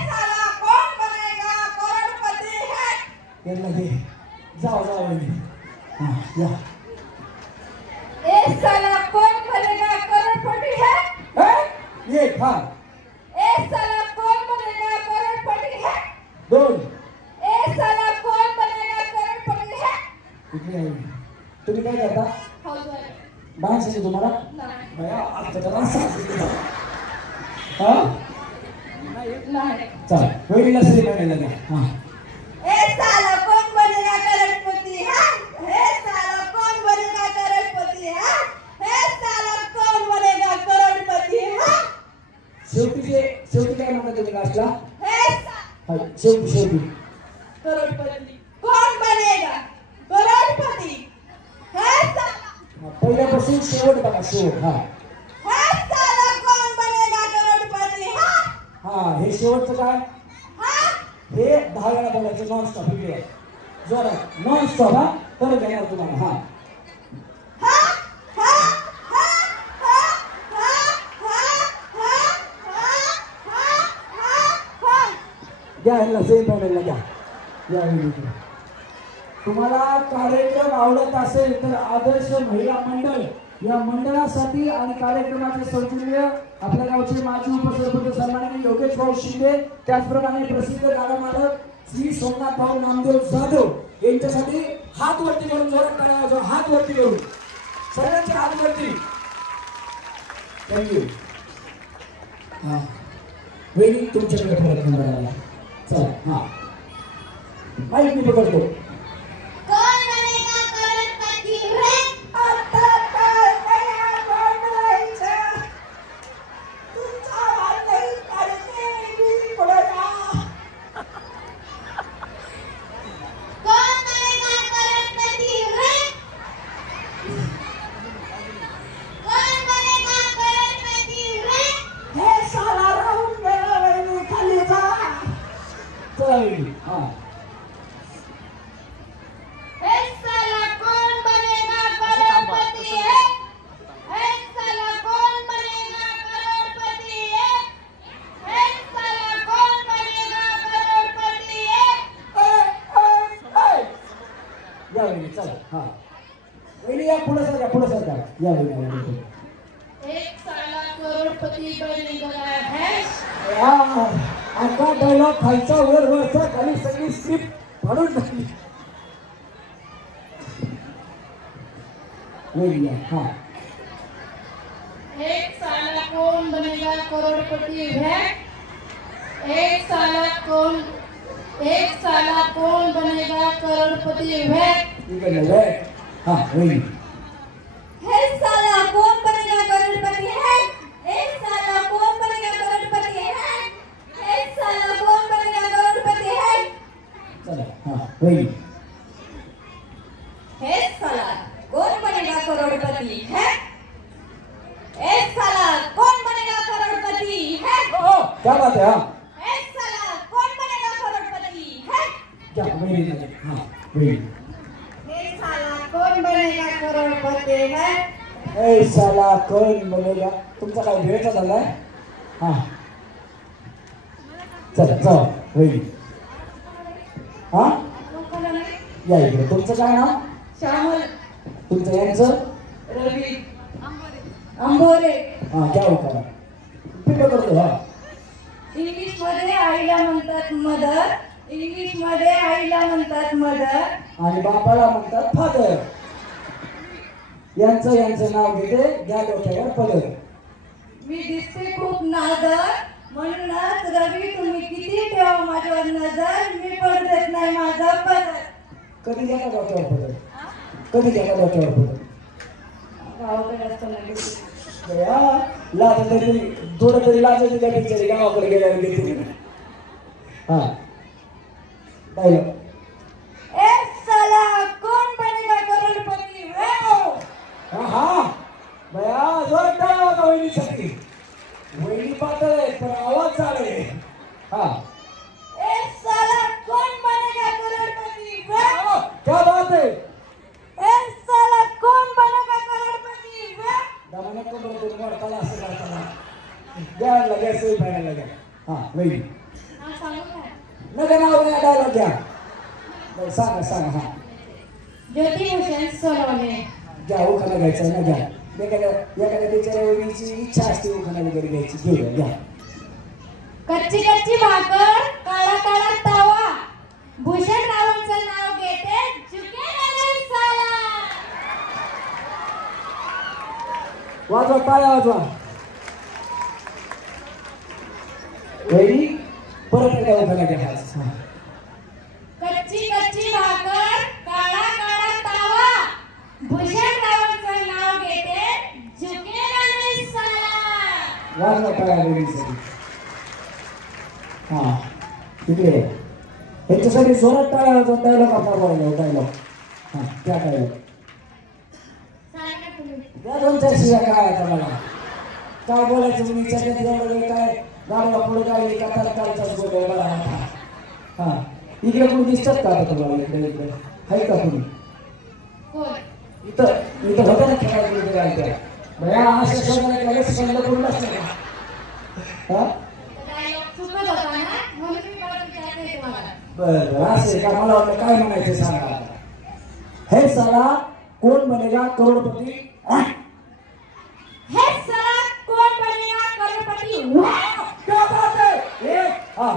साला कौन बनेगा करोड़पति याला घे जाऊ वहिनी हा या ए साला कौन बनेगा करोड़पति एक हा ए साला कौन बनेगा करोड़पति दोन ए साला कौन बनेगा करोड़पति इकडे आहे तुम्ही काय करता डान्स येतो तुम्हाला बया आज तर डान्स हा चल वहिनीला सही पाहिजे द्या हा ए साला कौन बनेगा करोड़पति ए साला कौन बनेगा करोड़पति ए साला कौन बनेगा करोड़पति शेवटी काय म्हणतात तुम्ही लास्टला ए साला हा शेवटी करोड़पति कौन बनेगा करोड़पति ए साला पहिल्यापासून शेवट बघा शेवट हा ए साला कौन बनेगा करोड़पति हा हे शेवटचं काय हे 10 वेळा बोलायचं नॉन स्टॉप इकडे जोरात नॉन स्टॉप हा तर घेणार तुम्हाला हा घ्या ह्याला सेम पॅनलला घ्या या वहिनीकडे तुम्हाला कार्यक्रम आवडत असेल तर आदर्श महिला मंडळ या मंडळासाठी आणि कार्यक्रमाचे सौजन्य आपल्या गावचे माजी उपसरपंच सन्माननीय योगेश भाऊ शिंदे त्याचप्रमाणे प्रसिद्ध गाडा श्री सोमनाथ भाऊ नामदेव जाधव यांच्यासाठी हात वरती करून जोरात टाळ्या हात वरती करून सगळ्यांचे हात वरती थँक्यू हा वहिनी तुमच्याकडे परत मंडळाला चला हा माईक मी पकडतो कौन बनेगा करोड़पति आता काय तयार बनवायचं तुमचा वाटल करते मी पडला कौन या वहिनी चला. हा वहिनी या पुढे सरका या वहिनी. एक साला करोडपती बनेगा है. आता डायलॉग खालचा वरचा खाली सगळी स्क्रिप्ट फाडून टाकली. वहिनी हा. एक साला कौन बनेगा करोड़पति है. एक साला कौन बनेगा करोड़पति है. इकडे हा वहिनी. एक साला कौन बनेगा करोड़पति है. एक साला कौन बनेगा करोड़पति है. एक साला कौन बनेगा करोड़पति है. चला हा वहिनी. एक साला कौन बनेगा करोड़पति है. एक साला कौन बनेगा करोड़पति है. क्या बात है. हाँ एक साला कौन बनेगा करोड़पति है. क्या वहिनी. हा वहिनी. एक साला कौन बनेगा करोड़पति है. ए साला कोण बनेगा. तुमचा काय भेट झालाय. हा चला जाऊ वहिनी. हा या इकडे. तुमचं काय नाव. श्यामल तुमचं यांचं. रवि अंबोरे. हा क्या होता पिकं करतो. हा इंग्लिश मध्ये आईला म्हणतात मदर. इंग्लिश मध्ये आईला म्हणतात मदर. आणि बापाला म्हणतात फादर. यांचं नाव घेते घ्या डोक्यावर पदर. मी दिसते खूप नादर म्हणूनच रवी तुम्ही किती ठेवा माझ्यावर नजर. मी पडू देत नाही माझा पदर. कधी घ्या डोक्यावर पदर. कधी घ्या डोक्यावर पदर. गावाकडे असताना लाज तरी थोडं तरी लाजायची त्या पिक्चर गावाकडे गेल्यावर घेते. हा डायलॉग. एक साला कौन बनेगा करोड़पति है. हा बया जोरदार होता वहिनीसाठी. वहिनी पातळ आहे पण आवाज चालू आहे. हा एक साला कौन बनेगा करोड़पति है. क्या बात है. एक साला कौन बनेगा करोड़पति है. दमाने कोण मोडताना असं करताना द्यायला लागेल सोयी पाहायला लागेल. हा वहिनी. नका नाव घ्या डायलॉग घ्या. सांगा. हा ज्योतिभूषण सोनवणे. घ्या उखाणा घ्यायचा ना घ्या. एखाद्या बिचाऱ्या वहिनीची इच्छा असते उखाणा वगैरे घ्यायची. घेऊया घ्या. कच्ची कच्ची भाकर काळा काळा तवा. भूषण रावांचं नाव घेते झुकेगा नहीं साला. वाजवा टाळ्या वाजवा. वहिनी परत एकदा उखाणा घ्या. हा कच्ची कच्ची भाकर काळा काळा तवा. भूषण रावांचं नाव घेते झुकेगा नहीं साला. वाजवा टाळ्या वहिनीसाठी. हा तिकडे ह्याच्यासाठी जोरात टाळ्या वाजवा. डायलॉग आपला बोलायला डायलॉग. हा त्या डायलॉग सांगा तुम्ही. या दोन चार शिव्या काय आता मला काय बोलायचं मी विचारण्यात काय गाडीला पुढे गाडी का कालचाच बोलाय मला. हा इकडे कोणी दिसतात का आता तुम्हाला. इकडे आहे का तुम्ही. इथं होतं ना खेळायला भया अशा शब्दाने लगेच शब्द करून असतं का. हा चुकत होता ना म्हणून मी परत विचारते तुम्हाला. बरं असं का. मला वाटलं काय म्हणायचं सांगा. हे साला कोण बनेगा करोडपती. हे साला कौन बनेगा करोड़पति है. क्या बात है. एक हा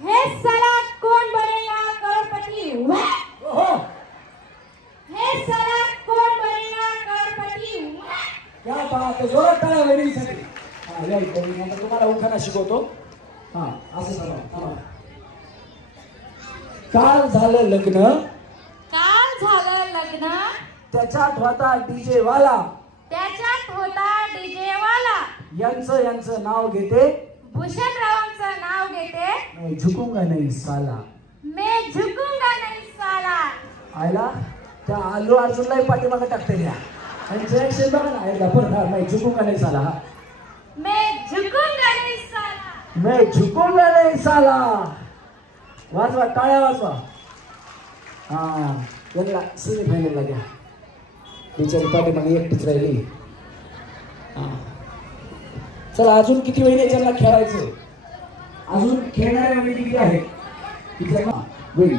हे साला कौन बनेगा करोड़पति है. ओहो हे साला कौन बनेगा करोड़पति है. क्या बात आहे. जोरात टाळ्या वहिनीसाठी. हा या इकडे. आता तुम्हाला उखाणा शिकवतो. हा असं करा. काल झालं लग्न. काल झालं लग्न. त्याच्यात होता डीजे वाला. त्याच्यात होता डीजे वाला. यांचं नाव घेते भूषण रावांचं नाव घेते मैं झुकूंगा नहीं साला. मैं झुकूंगा नहीं साला. आयला त्या आलू अर्जुनलाही पाठीमागे टाकते त्या. आणि जयक्षे बघा ना एकदा परत. मैं झुकूंगा नहीं साला. मैं झुकूंगा नहीं साला. मैं झुकूंगा नहीं साला. वाजवा टाळ्या वाजवा. हा यांना सेमी फायनलला घ्या. बिचारी पाठीमागे एकटीच राहिली. हा चला अजून किती वहिनी ज्यांना खेळायचं. अजून खेळणाऱ्या वहिनी किती आहेत. वहिनी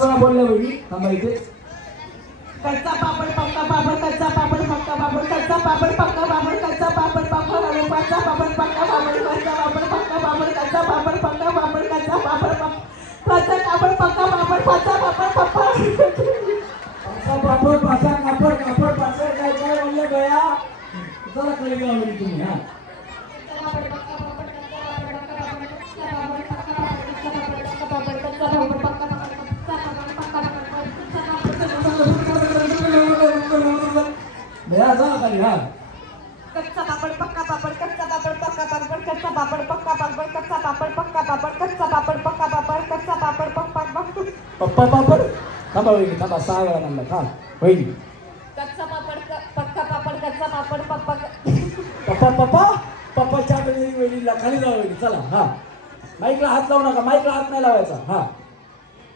वेळा बोलल्या वहिनी थांबा इथे. कच्चा पापड पक्का पापड कच्चा पापड पक्का पापड कच्चा पापड पक्का पापड कच्चा पापड पक्का पापड कच्चा पापड पक्का पापड कच्चा पापड पक्का पापड कच्चा पापड पक्का पापड कच्चा पापड कच्चा पापड पक्का पापड कच्चा पापड पप्पा कच्चा पापड पाचा कापड कापड पाचा काय काय बोलले गया जरा कळली गावली तुम्ही. हा भैया जा खाली. हा कच्चा पापड पक्का पापड कच्चा पापड पक्का पापड कच्चा पापड पक्का पापड कच्चा पापड पक्का पापड कच्चा पापड पक्का पापड कच्चा पापड पक्का पापड पप्पा पापड थांबा वहिनी थांबा 6 वेळा म्हणला. हा वहिनी कच्चा पापड पक्का पापड कच्चा पापड पप्पा पप्पा पप्पा पप्पाच्या वहिनीला खाली जाऊ वहिनी चला. हा माईकला हात लावू नका माईकला हात नाही लावायचा. हा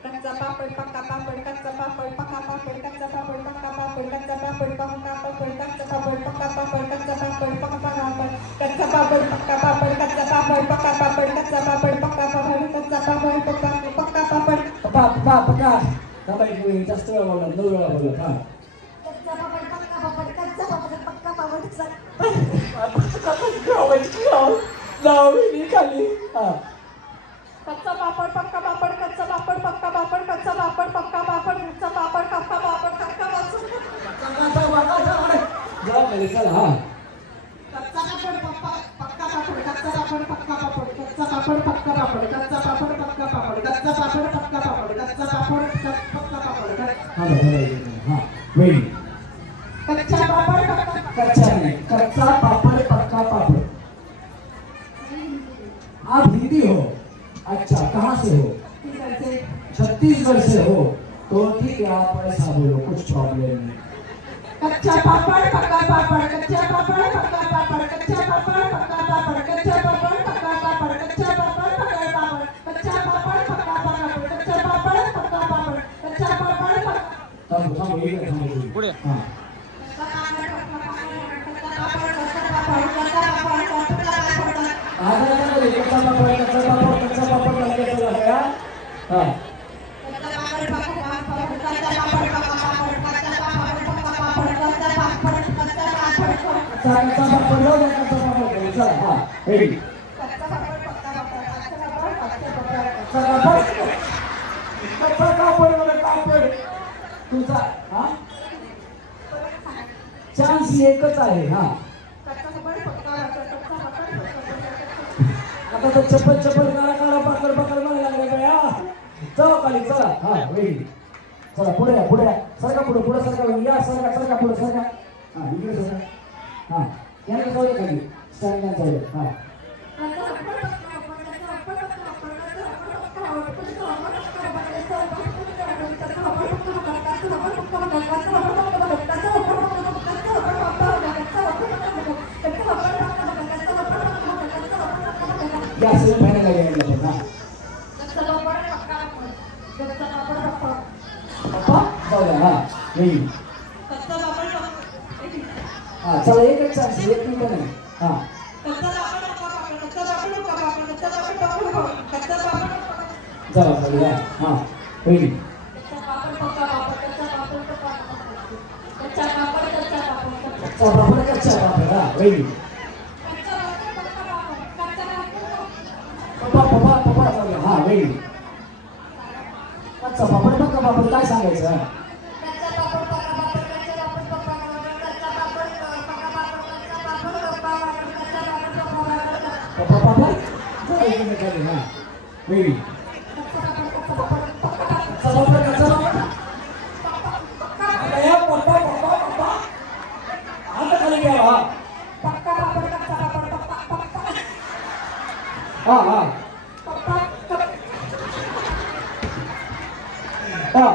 कच्चा पापड पक्का पापड कच्चा पापड पक्का पापड कच्चा पापड पक्का पापड कच्चा पापड पक्का पापड कच्चा पापड पक्का पापड कच्चा पापड पक्का पापड कच्चा पापड पक्का पापड कच्चा पापड पक्का पापड कच्चा पापड पक्का पापड कच्चा पापड पक्का पापड पप्पा पप्पा पक्का थांबा एक वहिनी जास्त वेळा बोलला 9 वेळा बोलला. हा कच्चा पापड पक्का पापड कच्चा पापड पक्का पापड जाऊ वहिनी खाली. हा कच्चा पापड पक्का पापड कच्चा पापड पक्का पापड कच्चा पापड पक्का पापड कच्चा पापड पक्का पापड कच्चा पापड जाऊ खाली चला. हा कच्चा पापड पक्का पापड कच्चा पापड पक्का पापड कच्चा पापड पक्का पापड कच्चा पापड पक्का पापड कच्चा पापड पक्का पापड कच्चा पापड पक्का पापड हा वहिनी कच्चा पापड कच्चा नहीं कच्चा पापड़ पक्का पापड़. आप हिंदी हो अच्छा कहाँ से हो. छत्तीसगढ़ से हो तो ठीक है आप ऐसा बोलो कुछ प्रॉब्लम नहीं. कच्चा पापड़ पक्का पापड़ कच्चा पापड़ पक्का पापड़ कच्चा पापड़ पक्का पापड़ कच्चा पापड़ पक्का पापड़ कच्चा पापड़ पक्का पापड़ कच्चा पापड़ पक्का पापड़ कच्चा पापड़ पक्का पापड़ कच्चा पापड़ हम ये पुढे. हां कच्चा पापड़ लगे चला गया. हां कच्चा पापड़ हो गया कच्चा पापड़ चला. हां रेडी कच्चा पापड़ वाला पापड़ तुमचा. हां चान्स एकच आहे. हां आता तर चप्पल काढा काढा पाकड म्हणायला लागले गया. चला खाली चला. हा वेळी चला पुढे या सरका पुढे सरका या सरका पुढे सरका. हा इकडे सरका. हा याने जाऊ खाली स्टँडला जाऊ. हा गॅस बाहेर लागेल. हा पप्पा जाऊया. हा वेळी हा चला एकच चान्स एक मिनिट नाही. हा चला खाली या. हा वेळी कच्चा पापड कच्चा पापड. हा वेळी पप्पा जाऊया. हा वेळी कच्चा पापड पक्का पापड काय सांगायचं. पप्पा पापड हा वेळी कच्चा पापड पप्पा आता खाली घ्या. हा हा हा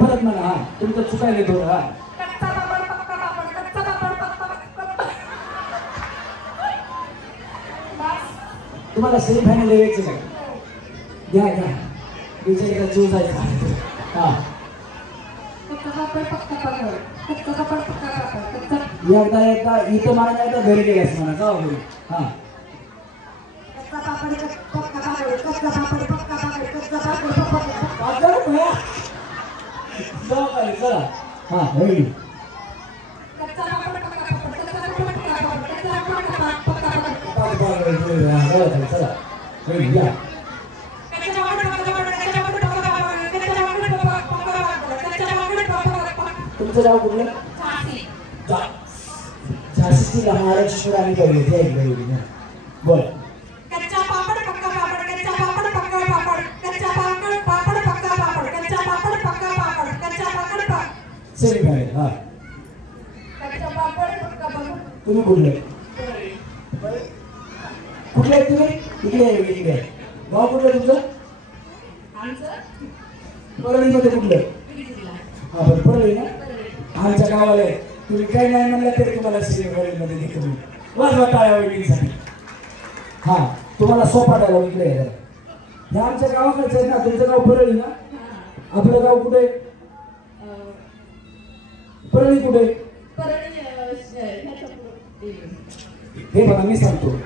परत म्हणा. हा तुमचं चुकायला थोडं. हा कच्चा पापड पक्का पापड कच्चा पापड तुम्हाला सेमीफायनल यायचं का? घ्या घ्या विजयचा जीव जायचा. हा एकदा एकदा इथं मला एकदा घरी गेलास म्हणा जाऊ घरी. हा चला हा रेडी. चला रेडी या. तुमचं गाव कुठलं? झाशीची महाराष्ट्र आणि गरली बोल. कच्चा पापड पक्का पापड कच्चा पापड पक्का पापड कच्चा पापड पापड पक्का पापड कच्चा पापड पक्का पापड कच्चा पापड सेमीफायनल. हा कच्चा पापड पक्का पापड. तुम्ही कुठले कुठले आहेत तुम्ही? इकडे गाव कुठलं तुमचं? आमचं परळीमध्ये कुठलं? हा बरं परळी ना. आमच्या गावाला आहे. तुम्ही काही नाही म्हणलं तरी तुम्हाला सेमीफायनलमध्ये घेतो मी. वाजवा टाळ्या वहिनीसाठी. हा तुम्हाला सोपा द्यायला इकडे आहे जरा. हे आमच्या गावाकडचं आहे ना. तुमचं गाव परळी ना. आपलं गाव कुठे? परळी कुठे? हे बघा मी सांगतो.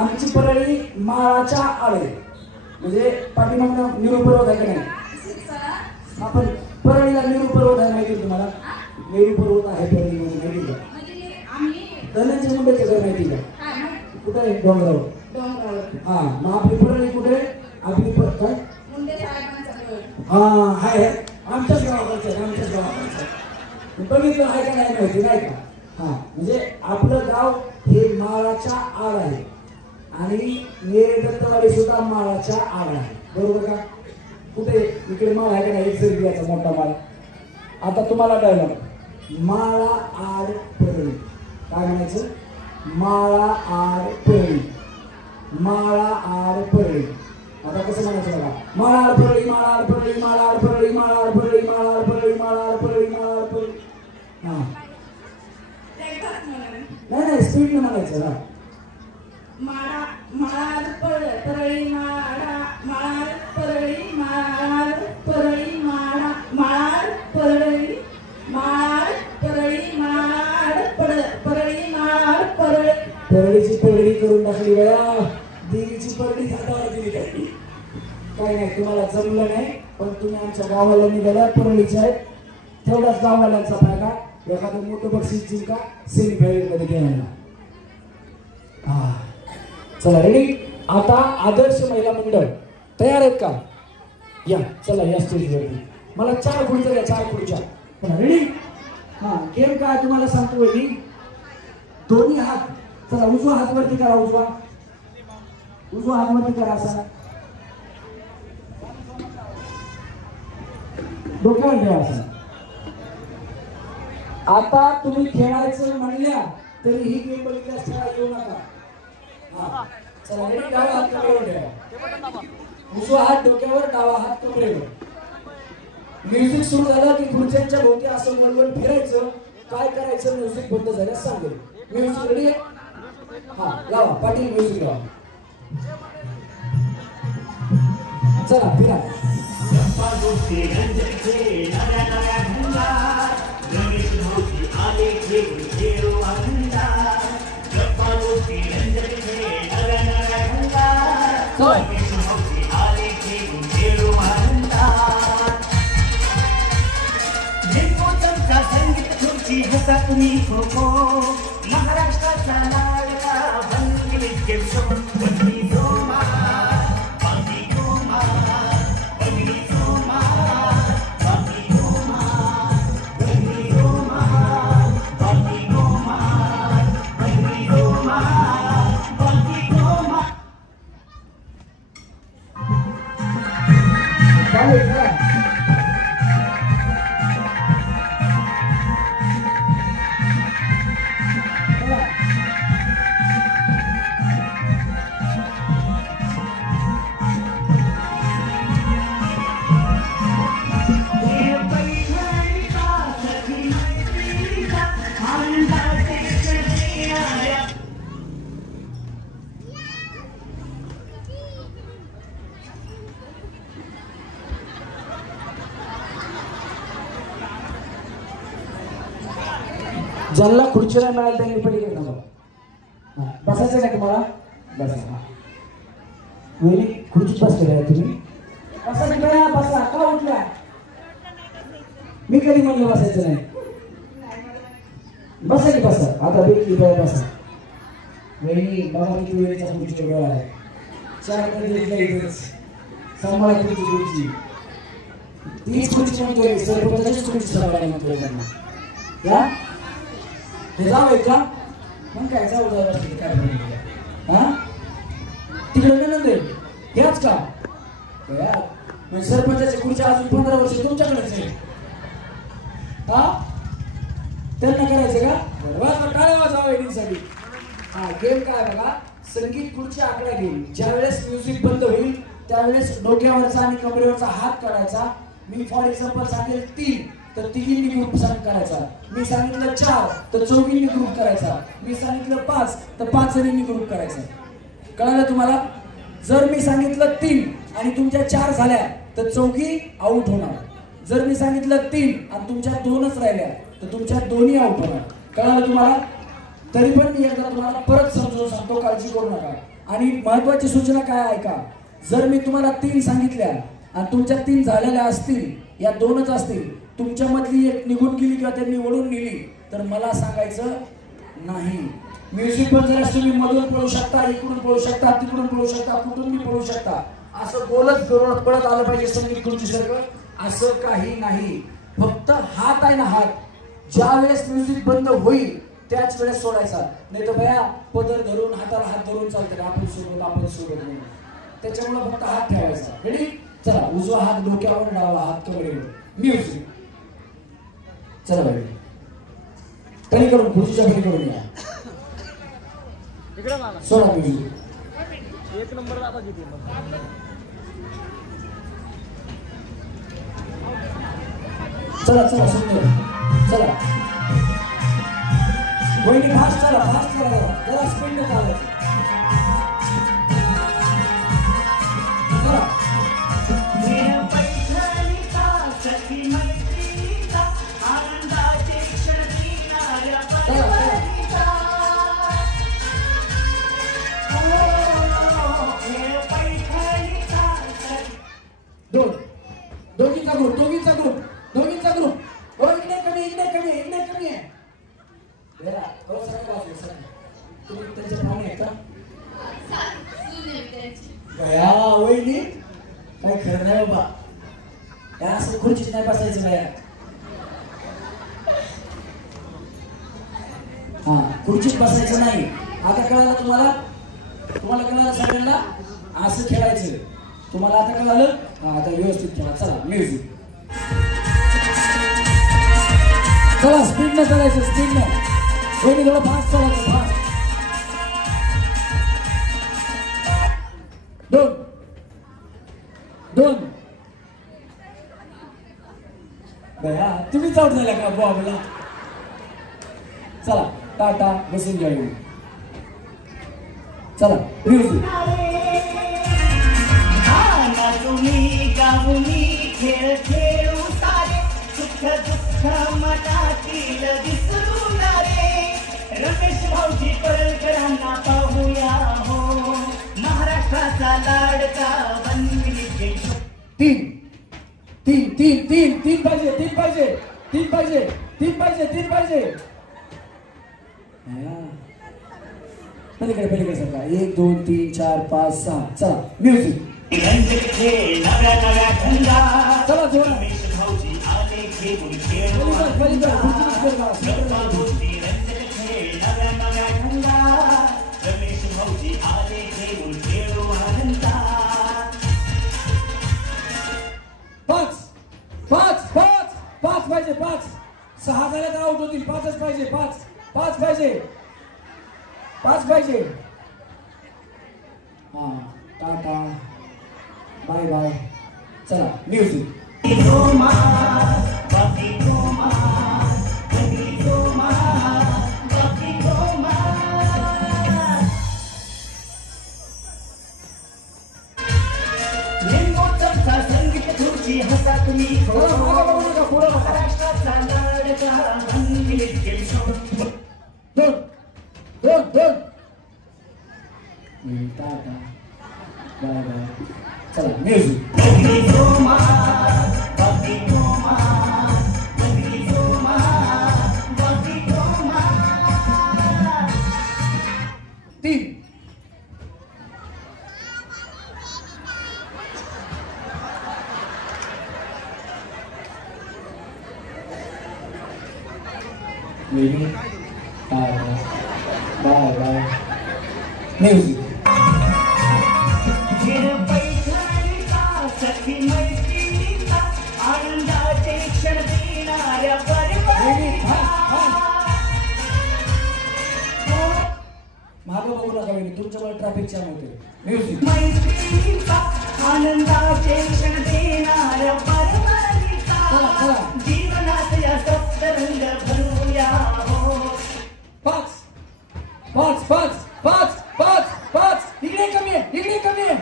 आमची परळी माळाच्या आळे म्हणजे पाठीमागनं निरुपर्वत आहे का नाही? आपण परळीला निरुपर्वत आहे माहिती तुम्हाला? निरुपर्वत आहे परळीमध्ये माहिती का? धनंजय मुंडेचं घर माहिती का? कुठे आहे? डोंगरावर. हा मग आपली परळी कुठे? आपली काय? हा आहे आमच्याच गावाकडचं. बघितलं आहे का नाही माहिती नाही का? हा म्हणजे आपलं गाव हे माळाच्या आड आहे आणि नेरे दत्तवाडी सुद्धा माळाच्या आड आहे. बरोबर का? कुठे इकडे माळ आहे का नाही? एक मोठा माळ. आता तुम्हाला डायलॉग माळा आड परळी. काय म्हणायचं? माळा आड परळी. माळा आड परळी. आता कसं म्हणायचं बघा? माळा आड परळी माळा आड परळी माळा आड परळी माळा आड परळी माळा आड परळी माळा आड परळी माळा आड परळी. हा नाही स्पीडने म्हणायचं ना. माळार परळी माळा माळार परळी माळार परळी माळा माळार परळी माळार परळी माळार परळी माळार परळी. परळीची परळी करून टाकली बया. देवीची परळी हातावर दिली त्यांनी. काही नाही तुम्हाला जमलं नाही पण तुम्ही आमच्या गावाला निघाल्या परळीच्या आहेत. तेवढाच गाववाल्यांचा फायदा. एखादं मोठं बक्षीस जिंका सेमीफायनल मध्ये घ्यायला. हा चला रेडी. आता आदर्श महिला मंडळ तयार आहेत का? या चला या स्टेजवरती. मला 4 खुर्च्या द्या. 4 खुर्च्या. रेडी. हा गेम काय तुम्हाला सांगतो वहिनी. दोन्ही हात चला उजवा हात वरती करा. उजवा हात वरती करा असा डोक्यावर ठेवा असा. आता तुम्ही खेळायचं म्हणल्या तरी ही गेम बघितल्यास खेळा येऊ नका. हा चला रेडी. डावा हात कमरेवर ठेवा. उजवा हात डोक्यावर डावा हात कमरेवर. म्युझिक सुरू झालं की खुर्च्यांच्या भोवती असं गोल फिरायचं. काय करायचं म्युझिक बंद झाल्यास सांगेल. म्युझिक रेडी आहे? हा लावा पाटील म्युझिक लावा. चला फिरा. तुम्ही खो खो महाराष्ट्राचा लाडका बंदी खेळतो. बंदी जोमा बंदी जोमा बंदी जोमा बंदी जोमा बंदी जोमा बंदी जोमा बंदी जोमा बंदी जोमा. ज्यांना खुर्चीला मिळाल त्यांनी पलीकडे थांबा. बसायचं का तुम्हाला? बसा. वहिनी खुर्चीत बसलेला आहे तुम्ही? बसा की बया, बसा. का उठल्या? मी कधी म्हणलं बसायचं नाही. बसा की बसा. आता भेटली बया, बसा. वहिनी बाबा किती वेळेचा खुर्चीचा वेळ आहे. 4 मिनिट सांभाळा तुमची खुर्ची. तीच खुर्ची म्हणतोय सरपंचाचीच खुर्ची सांभाळायला म्हणतोय त्यांना. या हे जावं का? मग काय जाऊ जाऊ काय हा तिकडे नंद याच का? म्हणजे सरपंचाची खुर्ची अजून 15 वर्ष तुमच्याकडेच आहे. हा त्यांना करायचं का? बरोबर टाळ्या वाजवा वहिनीसाठी. हा गेम काय बघा, संगीत खुर्ची आकडा गेम. ज्यावेळेस म्युझिक बंद होईल त्यावेळेस डोक्यावरचा आणि कमरेवरचा हात काढायचा. मी फॉर एक्झाम्पल सांगेल 3 तर तिघींनी ग्रुप करायचा. मी सांगितलं 4 तर चौघींनी ग्रुप करायचा. मी सांगितलं 5 तर 5 जणींनी ग्रुप करायचा. कळालं तुम्हाला? जर मी सांगितलं 3 आणि तुमच्या 4 झाल्या तर चौघी आउट होणार. जर मी सांगितलं 3 आणि तुमच्या 2च राहिल्या तर तुमच्या 2ही आउट होणार. कळालं तुम्हाला? तरी पण मी एकदा तुम्हाला परत समजून सांगतो, काळजी करू नका. आणि महत्वाची सूचना काय ऐका, जर मी तुम्हाला 3 सांगितल्या आणि तुमच्या 3 झालेल्या असतील, या 2च असतील, तुमच्या मधली एक निघून गेली किंवा त्यांनी ओढून नेली तर मला सांगायचं नाही. म्युझिक पण जरा तुम्ही मधून पळू शकता, इकडून पळू शकता, तिकडून पळू शकता, कुठून पळू शकता. असं बोलत करून पळत आलं पाहिजे संगीत खुर्चीसारखं, असं काही नाही. फक्त हात आहे ना, हात ज्या वेळेस म्युझिक बंद होईल त्याच वेळेस सोडायचा. नाही तर बया पदर धरून हाताला हात धरून चालतं का आपण सोबत नाही. त्याच्यामुळे फक्त हात ठेवायचा. रेडी? चला, उजवा हात डोक्यावर, डावा हात कमरेवर. म्युझिक. चला बाई, कधी करून खुर्चीच्या घरी करून या. सोडा म्युझिक. 1 नंबर आता किती? चला चला सुंदर. चला वहिनी फास्ट चला, फास्ट चला, जरा स्पीड ने चालायचं. चला. दोघींचा ग्रुप. इकडे कमी आहे. तुम्ही त्यांचे पाहुणे आहेत का? बया वहिनी काय खरं नाही बाबा, या असं खुर्चीत नाही बसायचं बया. हा खुर्चीत बसायचं नाही. आता कळालं तुम्हाला? कळालं सगळ्यांना? असं खेळायचं तुम्हाला आता कळालं? हा आता व्यवस्थित खेळा. चला म्युझिक. चला स्पीडनं चालायचं, स्पीडनं. वहिनी थोडं फास्ट चालायचं, फास्ट. 2 बया तुम्हीच आउट झाल्या का बॉबला? चला टाटा, बसून घ्या. चला म्युझिक. खेळ खेळू सारे, सुख दुःख मनातील विसरू रे. रमेश भाऊजी परळकरांना पाहूया हो, महाराष्ट्राचा लाडका वनविनी. 3 पाहिजे. पलीकडे सगळा. 1 2 3 4 5 6. चला म्युझिक. रंजक खेळ नव्या नव्या ढंगा, चला जोरा. रमेश भाऊजी आले घेऊन खेळ. रंजक खेळ नव्या नव्या ढंगा, रमेश भाऊजी आले घेऊन खेळू आनंदा. 5 पाहिजे. 5 6 झाले तर आउट होतील. 5च पाहिजे. 5 पाहिजे. हा टाटा बाय बाय. चला म्युझिक. संगीत खुर्ची हसा तुम्ही, महाराष्ट्राचा लड़का भंगी के टाटा बाय बाय चला म्युझिक बगली गोमा बगली गोमा बगली गोमा बगली गोमा 3 Lady, bye bye. Music. फिर पैठणीचा सखी मैत्रिणीचा आनंदाचे क्षण देणाऱ्या परिवाराचा मागं बघू नका वहिनी तुमच्यामुळे ट्रॅफिक जाम होते म्युझिक मैत्रिणीचा आनंदाचे क्षण देणाऱ्या परिवाराचा जीवनात या सप्तरंग भरूया हो 5 इकडे कमी आहे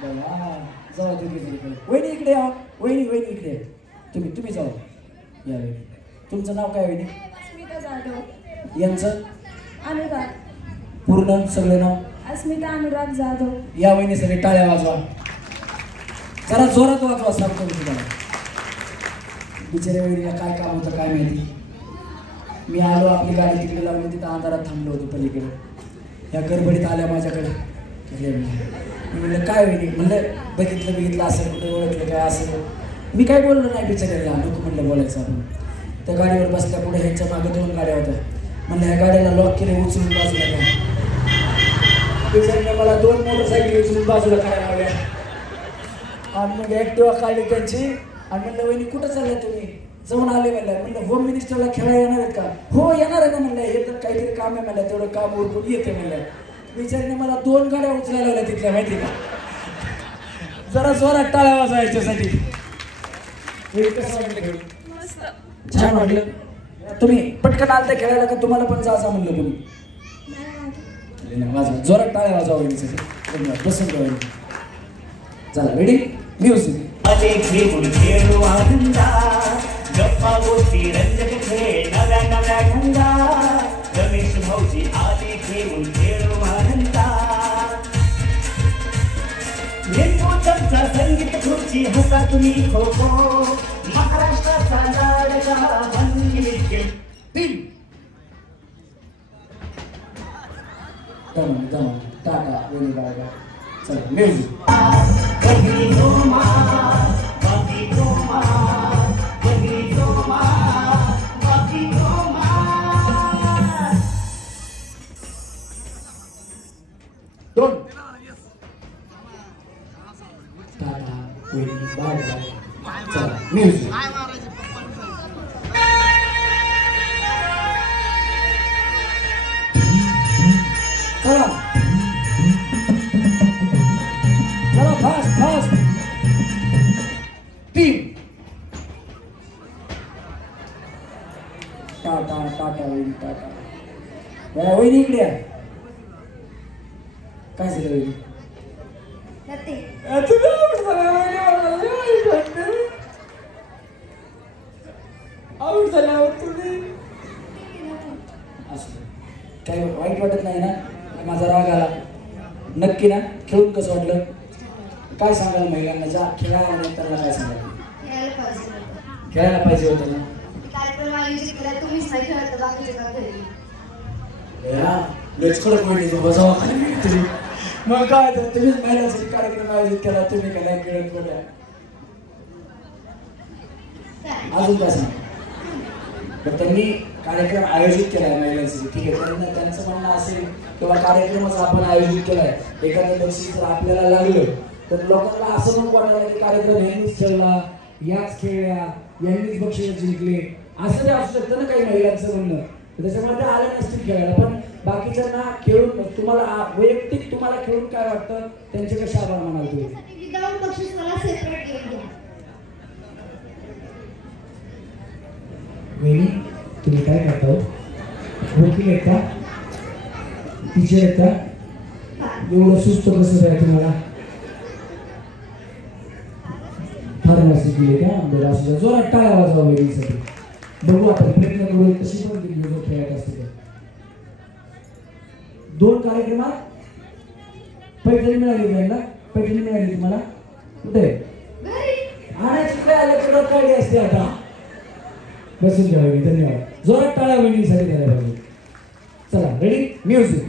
बया जाऊ तुम्ही इकडे वहिनी इकडे या वहिनी इकडे तुम्ही जाऊ या वहिनी तुमचं नाव काय वहिनी अस्मिता जाधव यांचं अनुराग पूर्ण सगळे नाव अस्मिता अनुराग जाधव या वहिनी सगळे टाळ्या वाजवा जरा जोरात वाजवा सांगतो मी तुम्हाला बिचाऱ्या वहिनीला काय काम होतं काय माहिती मी आलो आपली गाडी तिकडे लावली तिथं अंधारात थांबलो होतो पलीकडे या गडबडीत आल्या माझ्याकडे मी म्हणलं काय वहिनी म्हणलं बघितलं असं कुठे ओळखलं काय असं मी काय बोललो नाही बिचाऱ्याला नको म्हणलं बोलायचं आपण त्या गाडीवर बसल्या पुढे ह्यांच्या मागे 2 गाड्या होत्या म्हणलं ह्या गाड्याला लॉक केले उचलून बाजूला काय बिचाऱ्याने मला 2 मोटरसायकल उचलून बाजूला करायला लावल्या आणि मग ॲक्टिवा काढली त्यांची आणि म्हणलं वहिनी कुठं चालल्या तुम्ही जाऊन आले म्हणलं होम मिनिस्टरला खेळायला येणार आहेत का हो येणार आहे ना म्हणलं हे तर काहीतरी काम आहे म्हणलं तेवढं काम उरकून येते म्हणलं बिचारीने मला 2 गाड्या उचलायला लावल्या तिथल्या माहिती का जरा जोरात टाळ्या वाजवायच्यासाठी छान वाटलं तुम्ही पटकन आलता खेळायला का तुम्हाला पण जा म्हणलं तुम्ही वाजवा जोरात टाळ्या वाजवा वहिनीसाठी पसंत होईल चला रेडी म्युझिक आले घेऊन खेळू आनंदा गप्पा गोष्टी रंजक खेळ नव्या धंदा रमेश भाऊजी आले घेऊन खेळू आनंदा लिंबू चमचा संगीत खुर्ची हसा तुम्ही खो खो महाराष्ट्राचा लाडका भंगी खेळ 3 दम टाटा वेणी बाय चला म्युझिक बगली गोमा बगली गोमा बगली गोमा बगली गोमा दोन टाटा वेणी बाय चला म्युझिक चला फास्ट 3 टाटा वहिनी टाटा वहिनी इकडे आहे काय झालं वहिनी काही वाईट वाटत नाही ना माझा राग आला नक्की ना खेळून कसं वाटलं काय सांगाल महिलांना ज्या खेळायला नाही त्यांना काय सांगाल खेळायला पाहिजे होतं ना मग काय तर तुम्हीच महिलांसाठी कार्यक्रम आयोजित केला तुम्ही काय नाही खेळत बोला अजून काय सांगा त्यांनी कार्यक्रम आयोजित केलाय महिलांसाठी ठीक आहे त्यांचं म्हणणं असेल किंवा कार्यक्रमाचा आपण आयोजित केलाय एखाद्या बक्षीस जर आपल्याला लागलं तर लोकांना असं पण वाटायला की कार्यक्रम यांनीच ठेवला याच खेळल्या यांनीच बक्षीस जिंकले असं ते असू शकतं ना काही महिलांचं म्हणणं त्याच्यामुळे ते आल्या नसतील खेळायला पण बाकीच्यांना खेळून तुम्हाला वैयक्तिक तुम्हाला खेळून काय वाटतं त्यांचे कसे आभार मानाल तुम्ही तुम्ही काय करता वकील आहेत का टीचर आहेत का एवढं सुस्त कसं आहे तुम्हाला फार्मसी केली का बरं असं जोरात टाळ्या वाजवा वहिनीसाठी बघू आपण प्रयत्न करू कशी पण ती जो खेळत असते. 2 कार्यक्रमात पैठणी मिळाली त्यांना. पैठणी मिळाली तुम्हाला कुठे आणायची काय आलं कडक काढली असते. आता बसून घ्या वहिनी. धन्यवाद. जोरात टाळ्या वहिनीसाठी द्यायला पाहिजे. चला रेडी म्युझिक.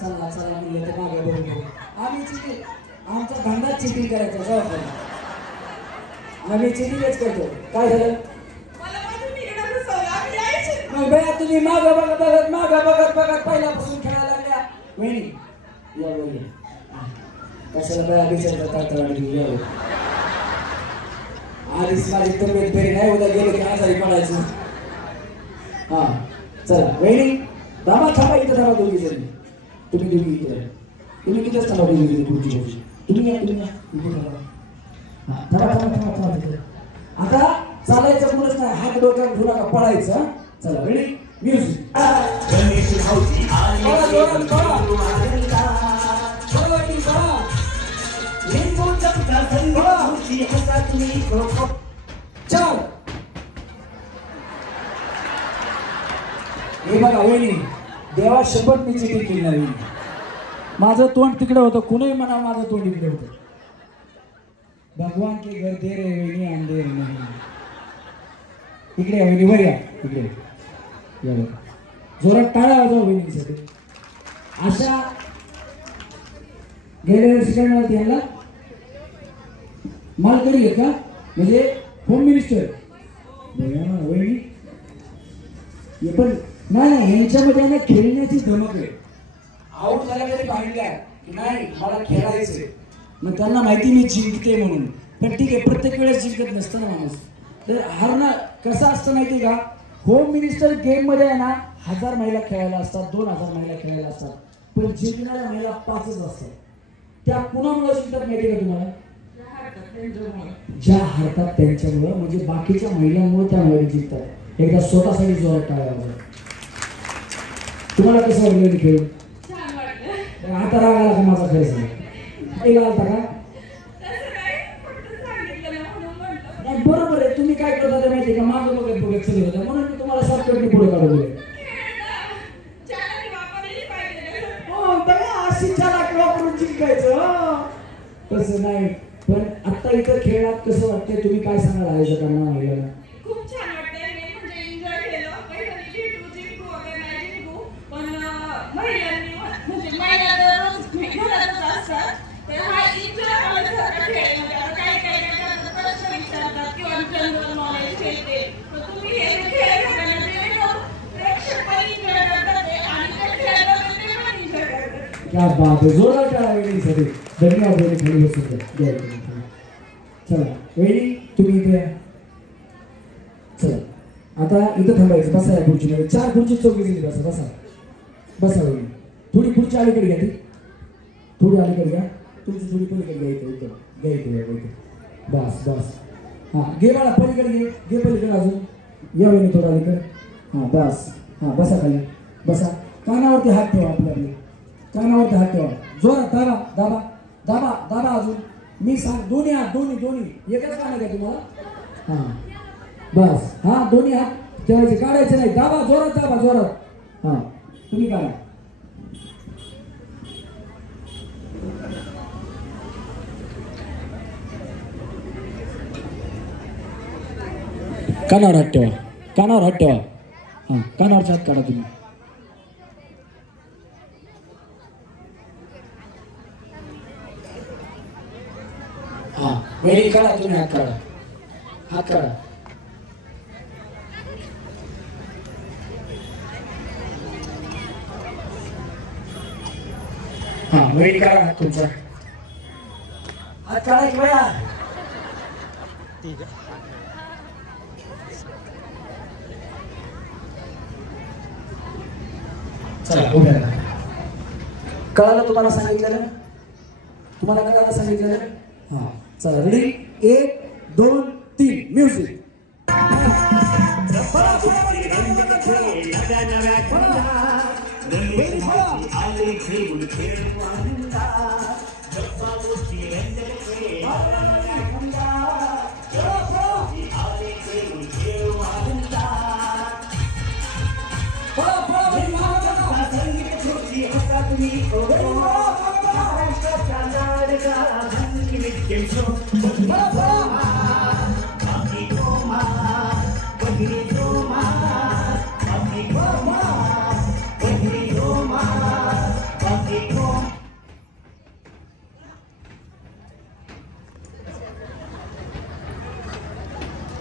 चला चला मी येतो मागे बघून. आमचा धंदा चिटिंग करायचा जबाबदारी. आम्ही चिटिंगच करतो. काय झालं मग बया तुम्ही मागं बघत पहिल्यापासून खेळायला लागल्या. वहिनी या वहिनी कशाला बया बिचारता तातडीने या. आधीच माझी तब्येत बरी नाही. उद्या गेलो की आजारी पडायचं. हा चला वहिनी दाबा थांबा इथं थांबा दोघी जणी. तुम्ही दोघी इथे तुम्ही कितीच थांबा दोघी जणी पुढची गोष्टी. तुम्ही या इथे थांबा. आता चालायचं कोणच नाही. हात डोक्यात घेऊ नका पळायचं. चला रेडी म्युझिक. गणेश भाऊजी आले लिंबू चमचा संगीत हातात मी खो. चल हे बघा वहिनी देवा शपथ मी चिटिंग केली नाही. माझं तोंड तिकडे होतं. कुणी म्हणा माझं तोंड इकडे होतं. भगवान के घर दे रे वहिनी अंधेर नाही. इकडे वहिनी वर या. इकडे या जोरात टाळ्या वाजवा वहिनीसाठी. अशा गेल्या वर्षी काय मिळालं यांना मालकरी आहे का म्हणजे होम मिनिस्टर वहिनी. हे पण नाही यांच्यामध्ये ना खेळण्याची धमक आहे. आऊट झाल्या तरी पाहिजे की नाही मला खेळायचंय. मग त्यांना माहिती मी जिंकते म्हणून. पण ठीक आहे प्रत्येक वेळेस जिंकत नसतं ना माणूस. तर हारणं कसं असतं माहिती का. होम मिनिस्टर गेम मध्ये आहे ना 1000 महिला खेळायला असतात. 2000 महिला खेळायला असतात. पण जिंकणाऱ्या महिला 5च असतात. त्या कुणामुळे जिंकतात माहिती का तुम्हाला. ज्या हारतात त्यांच्यामुळं. म्हणजे बाकीच्या महिलांमुळे त्या महिला जिंकतात. एकदा स्वतःसाठी जोरात टाळ्या वाजवा. तुम्हाला कसं वाटलं खेळून. आता राग आला का माझा खेळ सांग आलता का. नाही बरोबर आहे. तुम्ही काय करता ते माहिती का मागं बघत चलत होता म्हणून मी तुम्हाला शॉर्टकटने पुढे काढू दिले. अशी चालाक वापरून जिंकायचं तसं नाही. पण आता इथं खेळात कसं वाटतंय तुम्ही काय सांगाल आयोजकांना महिलांना. खूप छान वाटतंय. मी म्हणजे एन्जॉय केलं. पहिल्यांदा जिंकू वगैरे नाही जिंकू पण महिलांनी म्हणजे महिला दररोज घरातच असतात. तर हा एन्जॉय आल्यासारखा खेळ म्हणजे आता काही प्रश्न विचारतात किंवा जनरल नॉलेज खेळते. तर तुम्ही हे खेळ खेळायला जेणेकरून प्रेक्षक पण एन्जॉय करतात आणि त्या खेळाला ते पण एन्जॉय करतात. क्या बात आहे. जोरात टाळ्या वहिनीसाठी. धन्यवाद वहिनी. खाली बसून द्या. चला वहिनी तुम्ही इथे या. चला आता इथं थांबायचं. बसा या खुर्चीमध्ये. 4 खुर्ची चौकी दिली. बसा बसा बसा वहिनी. थोडी खुर्ची अलीकडे घ्या. ती थोडी अलीकडे घ्या. तुमची थोडी पलीकडे घ्या. इथं घ्या इथे. बस बस. हां घे बाळा पलीकडे घे पलीकडे अजून या वहिनी थोडा अलीकडे. हां बस. हां बसा खाली बसा. कानावरती हात ठेवा. आपल्या कानावरती हात ठेवा. जोरात दाबा दाबा दाबा दाबा. अजून मी सांग दोन्ही हात दोन्ही एकच कान आहे का तुम्हाला. हां बस. हां दोन्ही हात ठेवायचे काढायचे नाही. दाबा जोरात दाबा जोरात. हां तुम्ही काढा. कानावर हात ठेवा. कानावर हात ठेवा. हां कानावरचा हात काढा तुम्ही. हां वहिनी काढा तुम्ही हात काढा. हात काढा. हां वहिनी काढा हात तुमचा. हात काढा की बया. ठीक आहे. चला उभ्या राहा. कळालं तुम्हाला सांगितलेलं? तुम्हाला कळायला सांगितलेलं? हा चला रेडी 1 2 3 म्युझिक.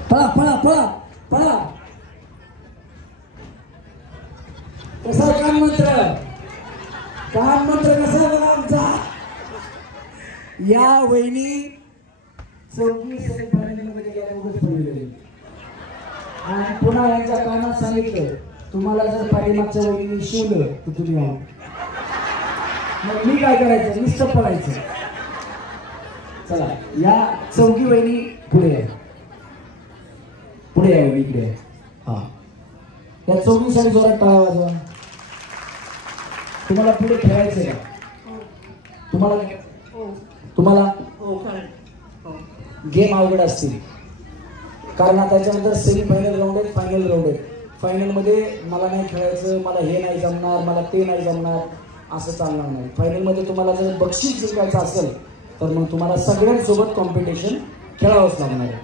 पळा पळा पळा पळा. कसा काम मंत्र कसा बघा आमचा. या वहिनी 24 सेमीफायनलमध्ये गेल्या उगाच पडलेले आणि पुन्हा यांच्या कानात सांगितलं तुम्हाला जर पाठीमागच्या वहिनी शिवलं तर तुम्ही आहो. मग मी काय करायचं? नुसतं पळायचं. चला या चौघी वहिनी पुढे आहे. पुढे आहे इकडे. हा या चौघीसाठी जोरात टाळा वाजवा. तुम्हाला पुढे खेळायचं आहे का? तुम्हाला गेम अवघड असतील कारण त्याच्यानंतर सेमीफायनल राऊंड आहेत, फायनल राऊंड आहेत. फायनलमध्ये मला नाही खेळायचं, मला हे नाही जमणार, मला ते नाही जमणार असं चालणार नाही. फायनलमध्ये तुम्हाला जर बक्षीस जिंकायचं असेल तर मग तुम्हाला सगळ्यांसोबत कॉम्पिटिशन खेळावंच लागणार आहे.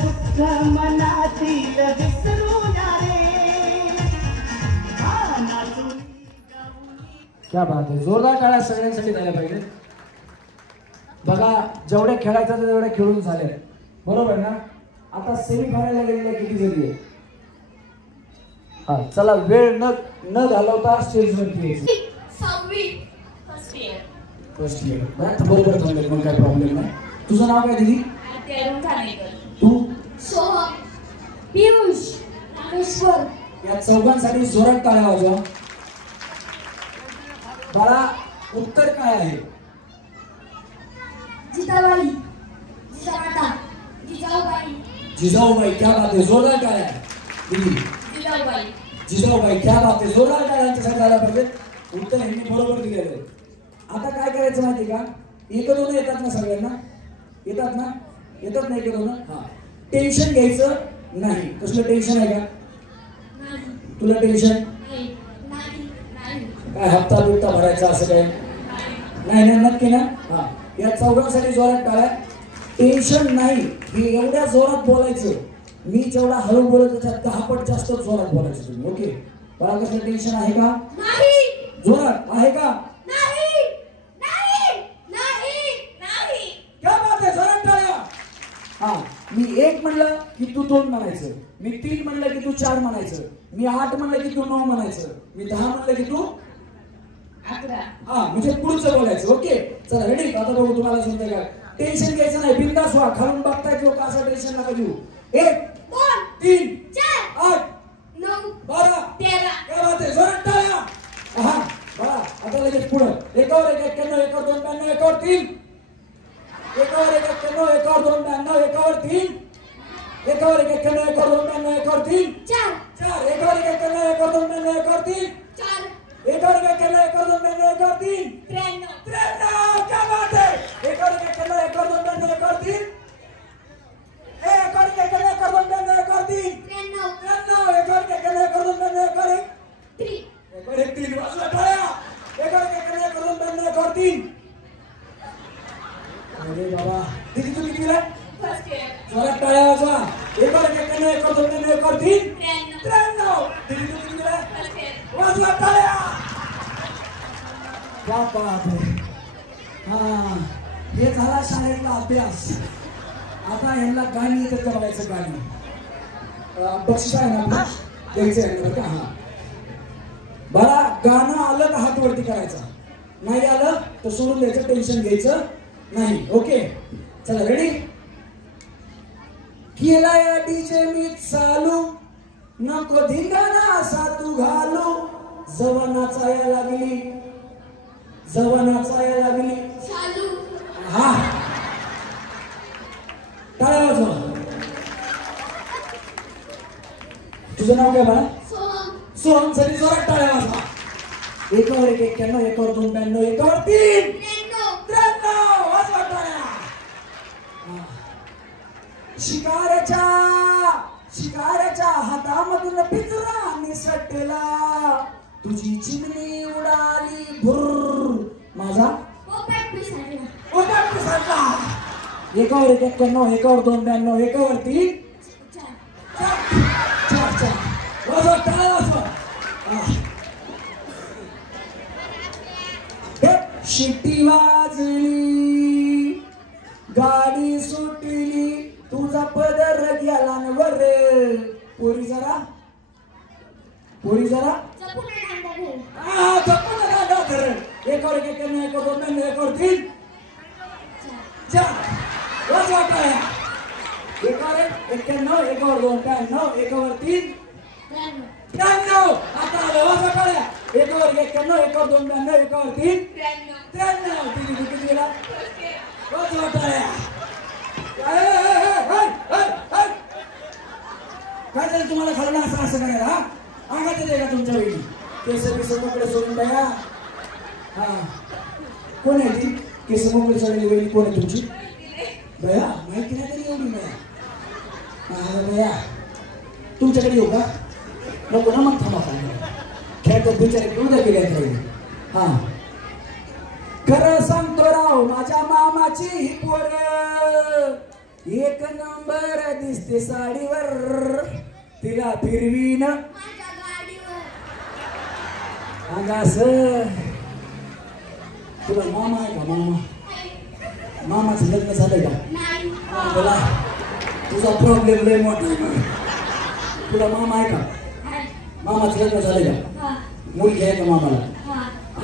दुःख मनातील विसरू रे. क्या बात आहे. जोरदार टाळ्या सगळ्यांसाठी द्यायला पाहिजे. बघा जेवढे खेळायचं तेवढे खेळून झाले बरोबर ना. आता सेमीफायनलला गेलेल्या किती जरी आहे. हा चला वेळ न घालवता स्टेजवरती यायचं. 6वी फर्स्ट इयर बरोबर थांबेल मग काय प्रॉब्लेम नाही. तुझं नाव काय दीदी? तू? सोहम, पियुष, रामेश्वर. या चौघांसाठी जोरात टाळ्या वाजवा. बाळा उत्तर काय आहे? जिजाबाई, जिजामाता, जिजाऊबाई. जिजाऊबाई. क्या बात आहे. जोरदार टाळ्या दीदी. जिजाऊबाई. जिजाऊबाई. क्या बात आहे. जोरदार टाळ्या यांच्यासाठी झाला पाहिजे. उत्तर ह्यांनी बरोबर दिलेलं आहे. आता काय करायचं माहिती का? एक दोन येतात ना सगळ्यांना? येतात ना? येतात नाही का दोन? हा टेन्शन घ्यायचं नाही. कसलं टेन्शन आहे का तुला? टेन्शन काय हप्ता बिप्ता भरायचा असं काय? नाही नाही नक्की ना हा या चौघांसाठी जोरात टाळ्या टेन्शन नाही हे एवढ्या जोरात बोलायचं मी जेवढा हळू बोलत त्याच्यात 10 पट जास्त जोरात बोलायचं तुम्ही ओके मला कसलं टेन्शन आहे का नाही जोरात आहे का नाही नाही नाही नाही क्या बात आहे जोरात टाळ्या हा मी 1 म्हणलं की तू 2 म्हणायचं मी 3 म्हणलं की तू 4 म्हणायचं मी 8 म्हणलं की तू 9 म्हणायचं मी 10 म्हणलं की तू 11 हा म्हणजे पुढचं बोलायचं ओके चला रेडी आता बघू तुम्हाला समजा काय टेन्शन घ्यायचं नाही बिंदास व्हा खालून बघतायत लोक असं टेन्शन नका घेऊ 1 2 3 4 8 9 12 13 काय बात आहे जोरात टाळ्या हा बघा आता लगेच पुढं एकावर 1 91 एकावर 2 92 एकावर 3 एकावर 1 91 एकावर 2 92 एकावर 3 एकावर 1 91 एकावर 2 92 एकावर 3 4 एकावर 1 91 एकावर 2 92 एकावर 3 4 एकावर 1 91 एकावर 2 92 एकावर 3 93 क्या बात है एकावर 1 91 एकावर 2 92 एकावर 3 एकावर 1 91 एकावर 2 92 एकावर 3 93 एकावर 1 91 एकावर 2 92 एकावर 1 3 एकावर 1 3 वाजवा टाळ्या एकावर 1 91 एकावर 2 92 एकावर 3 अरे बाबा किती तुम्ही कितीला फर्स्ट इयर जोरात टाळ्या वाजवा एकावर 1 91 एकावर 2 92 एकावर 3 93 किती तुम्ही कितीला फर्स्ट इयर वाजवा टाळ्या क्या बात है हा हे झाला शाळेतला अभ्यास आता यांना गाणी येतं करायचं गाणी बक्षीस आहे ना आपलं द्यायचं आहे बरं का हा बरा गाणं आलं तर हात वरती करायचा नाही आलं तर सोडून द्यायचं टेन्शन घ्यायचं नाही ओके चला रेडी केला या डीजे मी चालू नको धिंगाणा असा तू घालू जवानाचा या लागली चालू हा टाळ्या वाजवा तुझं नाव काय बाळा सोहम साठी जोरात टाळ्या वाजवा एकावर 1 91 एकावर 2 92 एकावर 3 93 वाजवा टाळ्या शिकाऱ्याच्या हातामधून पिंजरा निसटला तुझी चिमणी उडाली भुर्र माझा पोपट पिसाळला एकावर 1 91 एकावर 2 92 एकावर 3 4 वाजवा टाळ्या वाजवा शिट्टी वाजली गाडी सुटली तुझा पदर गेला न वर पोरी जरा जपून डांडा धर जपून डांडा धर एकावर 1 91 एकावर 2 92 एकावर 3 4 वाजवा टाळ्या एकावर 1 91 एकावर 2 92 एकावर 3 93 आता आलं वाजवा टाळ्या एकावर 1 91 एकावर 2 92 एकावर 3 93 किती गेला वाजवा टाळ्या काय झालं तुम्हाला खाल्लं असं करायला हा अंगात येते का तुमच्या वेळी केस मोकळे सोडून द्या हा कोण आहे ती केस मोकळे सोडलेली वेळी कोण आहे तुमची बया माहिती नाही तरी एवढी बया बया तुमच्याकडे येऊ का नको ना मग थांबा खेळतात बिचारे उद्या केल्या हा खरं सांगतो राव माझ्या मामाची ही पोर 1 नंबर दिसते साडीवर तिला फिरवीन माझ्या गाडीवर अंगास तुला मामा आहे का मामाचं लग्न झालंय का नाही बोला तुझा प्रॉब्लेम लय मोठा आहे तुला मामा आहे का मामाचं लग्न झालंय का मुलगी आहे का मामाला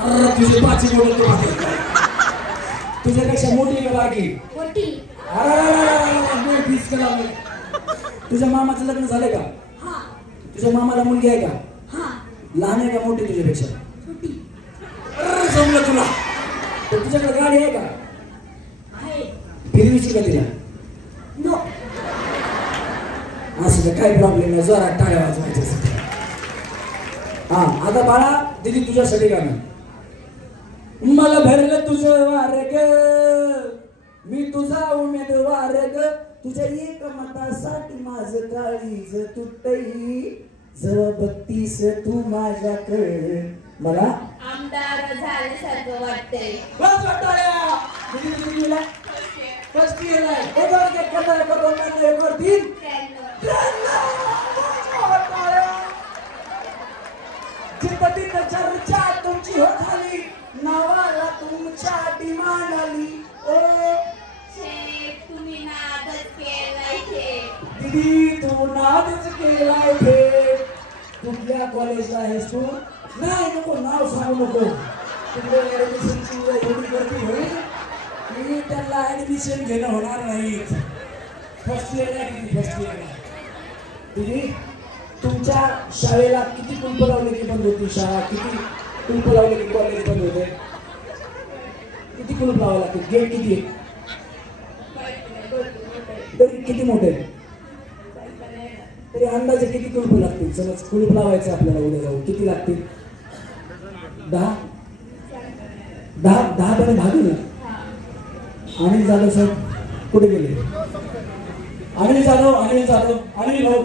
अरे तुझे पाची बोलत तुझ्यापेक्षा मोठी का बाकी मोठी तुझ्या मामाचं लग्न झालंय का तुझ्या मामाला मुलगी आहे का लहान आहे का मोठी तुझ्यापेक्षा जमलं तुला तर तुझ्याकडे गाडी आहे का फिरवीची का तिला असं काय प्रॉब्लेम नाही जोरात टाळ्या वाजवायच्या हा आता बाळा दिली तुझ्यासाठी गाणं मला भरलं तुझं वार ग मी तुझा उमेदवार ग तुझ्या एक मतासाठी माझं काळीज तुटई जवळ बत्तीस तू माझ्याकडे मला आमदार झाल्यासारखं वाटतंय. बस वाटाळ्या. किती गेला? फर्स्ट इयर आहे. एक वर एक करता एक दोन करता एक वर तीन. चिंततीत चर्चा तुमची हो झाली, नावाला तुमच्या डिमांड आली. ओ शेठ, तुम्ही नादच केलाय शेठ. दीदी तू नादच केलाय थे. कुठल्या कॉलेजला आहेस तू? नाही नको नाव सांगू नको. तुला ऍडमिशनची एवढी गर्दी होईल की त्याला ऍडमिशन घेणं होणार नाही. फर्स्ट इयर आहे. फर्स्ट इयर दीदी तुमच्या शाळेला किती कुंप लावले की बंद होती शाळा? किती कुंप लावले की कॉलेज बंद होते? किती कुलूप लावावं लागते? गेट किती आहे? तरी किती मोठे? तरी अंदाजे किती कुलूप लागतील? समज कुलूप लावायचं आपल्याला उद्या जाऊन किती लागतील? 10 पर्यंत भागू ना. अनिल जाधव सर कुठे गेले? अनिल जाधव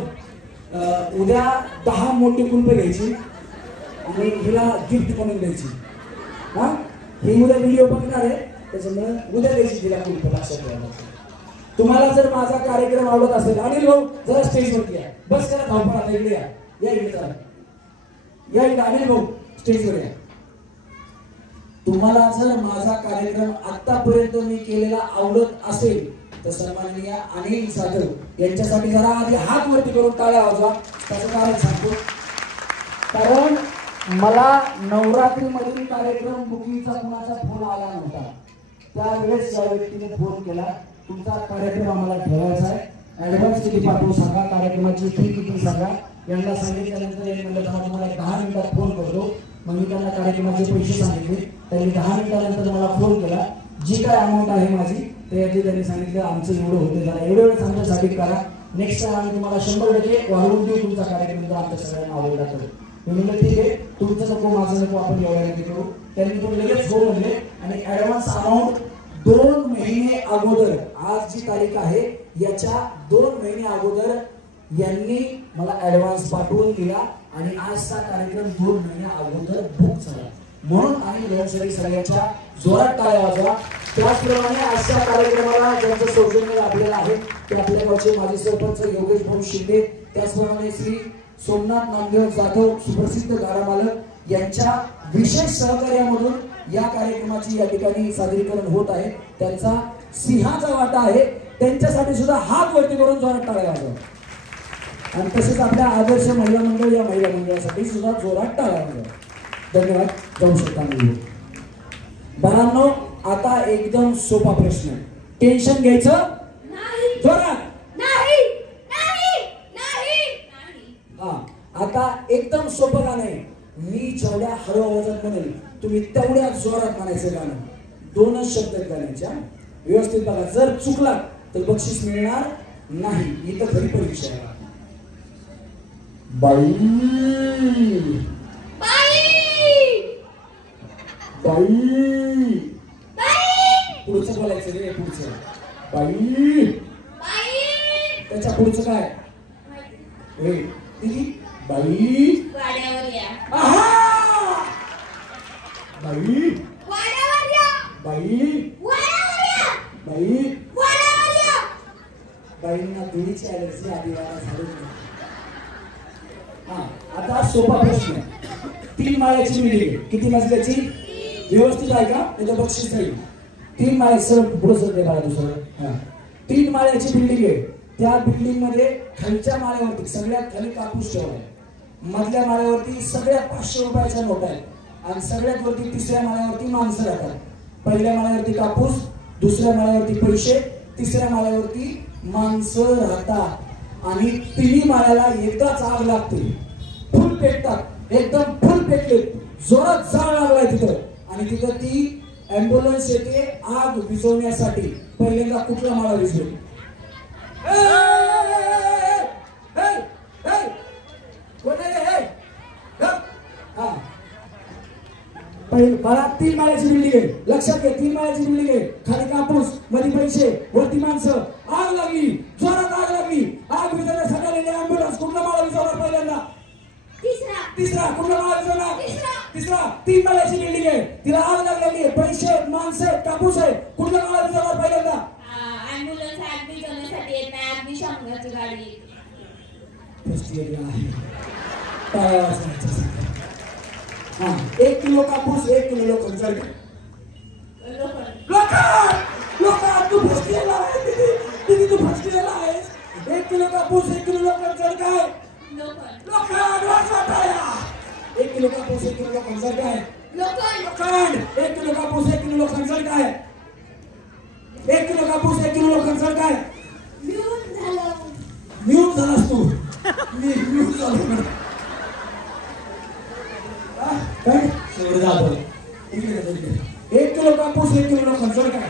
उद्या 10 मोठी कुलप घ्यायची आणि हिला गिफ्ट म्हणून द्यायची. हा ही उद्या व्हिडिओ बघणार आहे त्याच्यामुळे उद्या द्यायची तिला कुलप. लक्षात ठेवा. तुम्हाला जर माझा कार्यक्रम आवडत असेल अनिल भाऊ जरा स्टेजवरती या. बस करा धावपळ आता इकडे या इकडे चला या इकडे. अनिल भाऊ स्टेजवर या. तुम्हाला जर माझा कार्यक्रम आतापर्यंत मी केलेला आवडत असेल तर सन्माननीय अनिल जाधव यांच्यासाठी जरा आधी हात वरती करून टाळ्या वाजवा. त्याचं कारण सांगतो. कारण मला नवरात्रीमधील कार्यक्रम बुकिंगचा कुणाचा फोन आला नव्हता. त्यावेळेस ज्या व्यक्तीने फोन केला तुमचा कार्यक्रम आम्हाला ठेवायचा आहे, ऍडव्हान्स किती पाठवू सांगा, कार्यक्रमाची फी किती सांगा. यांना सांगितल्यानंतर यांनी म्हणलं तुम्हाला 10 मिनिटात फोन करतो. मग मी त्यांना कार्यक्रमाचे पैसे सांगितले. त्यांनी 10 मिनिटानंतर मला फोन केला. जी काय अमाऊंट आहे माझी त्याची त्यांनी सांगितलं आमचं एवढं होतं जरा एवढं वेळ आमच्यासाठी करा. नेक्स्ट टाइम आम्ही तुम्हाला 100% वाढवून देऊ तुमचा कार्यक्रम जर आमच्या सगळ्यांना आवडला तर. मी म्हणलं ठीक आहे तुमचं नको माझं नको आपण एवढ्या करू. त्यांनी तो लगेच हो म्हणले आणि ऍडव्हान्स अमाऊंट 2 महिने अगोदर आज जी तारीख आहे याच्या 2 महिने अगोदर यांनी मला ऍडव्हान्स पाठवून दिला आणि आजचा कार्यक्रम 2 महिने अगोदर बुक झाला. म्हणून आम्ही लोकशाही सगळ्यांच्या जोरात टाळ्या वाजवा. त्याचप्रमाणे आजच्या कार्यक्रमाला ज्यांचं सौजन्य लाभलेलं आहे ते आपल्या गावचे माजी सरपंच योगेश भाऊ शिंदे, त्याचप्रमाणे श्री सोमनाथ नामदेव जाधव सुप्रसिद्ध गाडा मालक यांच्या विशेष सहकार्यामधून या कार्यक्रमाची या ठिकाणी सादरीकरण होत आहे. त्यांचा सिंहाचा वाटा आहे. त्यांच्यासाठी सुद्धा हात वरती करून जोरात टाळ्या वाजवा. आणि तसेच आपल्या आदर्श महिला मंडळ या महिला मंडळासाठी सुद्धा जोरात टाळ्या वाजवा. धन्यवाद. जाऊ शकता मुली. बाळांनो आता एकदम सोपा प्रश्न. टेन्शन घ्यायचं नाही. जोरात नाही. नाही. नाही. हा आता एकदम सोपं गाणं आहे. मी जेवढ्या हळू आवाजात म्हणेल तुम्ही तेवढ्या जोरात म्हणायचं गाणं. 2च शब्द आहेत गाण्याच्या. व्यवस्थित बघा. जर चुकला तर बक्षीस मिळणार नाही. इथं खरी परीक्षा आहे. बाई बाई पुढचं बोलायचं रे. पुढचं बाई. त्याच्या पुढचं काय रे? बाई वाड्यावर या. बाई वाड्यावर या. बाई वाड्यावर या. बाई वाड्यावर या. बाईंना धुळीची ॲलर्जी आधी झाली. हा आता सोपा प्रश्न. 3 माळ्याची बिल्डिंग. किती मजल्याची? व्यवस्थित आहे का? त्याचं बक्षीस नाही. 3 माळ्याचं पुढे सध्या मला दुसरं. हा 3 माळ्याची बिल्डिंग आहे. त्या बिल्डिंग मध्ये खालच्या माळ्यावरती सगळ्यात खाली कापूस ठेवलाय. मधल्या माळ्यावरती सगळ्यात 500 रुपयाच्या नोट आहेत आणि सगळ्यात वरती 3ऱ्या माळ्यावरती माणसं राहतात. पहिल्या माळ्यावरती कापूस, दुसऱ्या माळ्यावरती पैसे, 3ऱ्या माळ्यावरती माणसं राहतात आणि 3 माळ्याला एकदाच आग लागते. फुल पेटतात. एकदम फुल पेटले. जोरात जाळ लागलाय तिथं आणि तिथं ती ॲम्ब्युलन्स येते आग विझवण्यासाठी. पहिल्यांदा कुठला माळा विझवेल? मला 3 माळ्याची बिल्डिंग आहे. लक्षात घ्या. 3 माळ्याची बिल्डिंग आहे. खाली कापूस, मध्ये पैसे, वरती माणसं. आग लागली. जोरात आग लागली. आग विझवण्यासाठी आलेली ॲम्ब्युलन्स कुठला माळा विझवणार पहिल्यांदा? 3रा. तिसरा कुठला माळाचं नाव? तिसरा. तिसरा 3 माळ्याची बिल्डिंग आहे, तिला आग लागलेली आहे, पैसे आहेत, माणसं आहेत, कापूस आहे, कुठला माळाचं जाणार पहिल्यांदा? ॲम्ब्युलन्स अग्नी जळण्यासाठी येत नाही, अग्निशमनाची गाडी येते. फर्स्ट इयरला आहे. टाळ्या वाजवायच्या. हा 1 किलो कापूस 1 किलो लोखंड जर का लोखंड. लोखंड तू फर्स्ट इयरला आहे दीदी तू फर्स्ट इयरला आहेस. 1 किलो कापूस 1 किलो लोखंड जर काय? लोखंड. लोखंड वाजवा टाळ्या. 1 किलो कापूस 1 किलो लोखंड जर काय? लोखंड. लोखंड 1 किलो कापूस 1 किलो लोखंड जर काय? 1 किलो कापूस 1 किलो लोखंड जर काय? म्यूट झालं. म्यूट झालास तू. मी म्यूट झालो. काय शेवट जातो. 1 किलो कापूस 1 किलो लोखंड जर काय?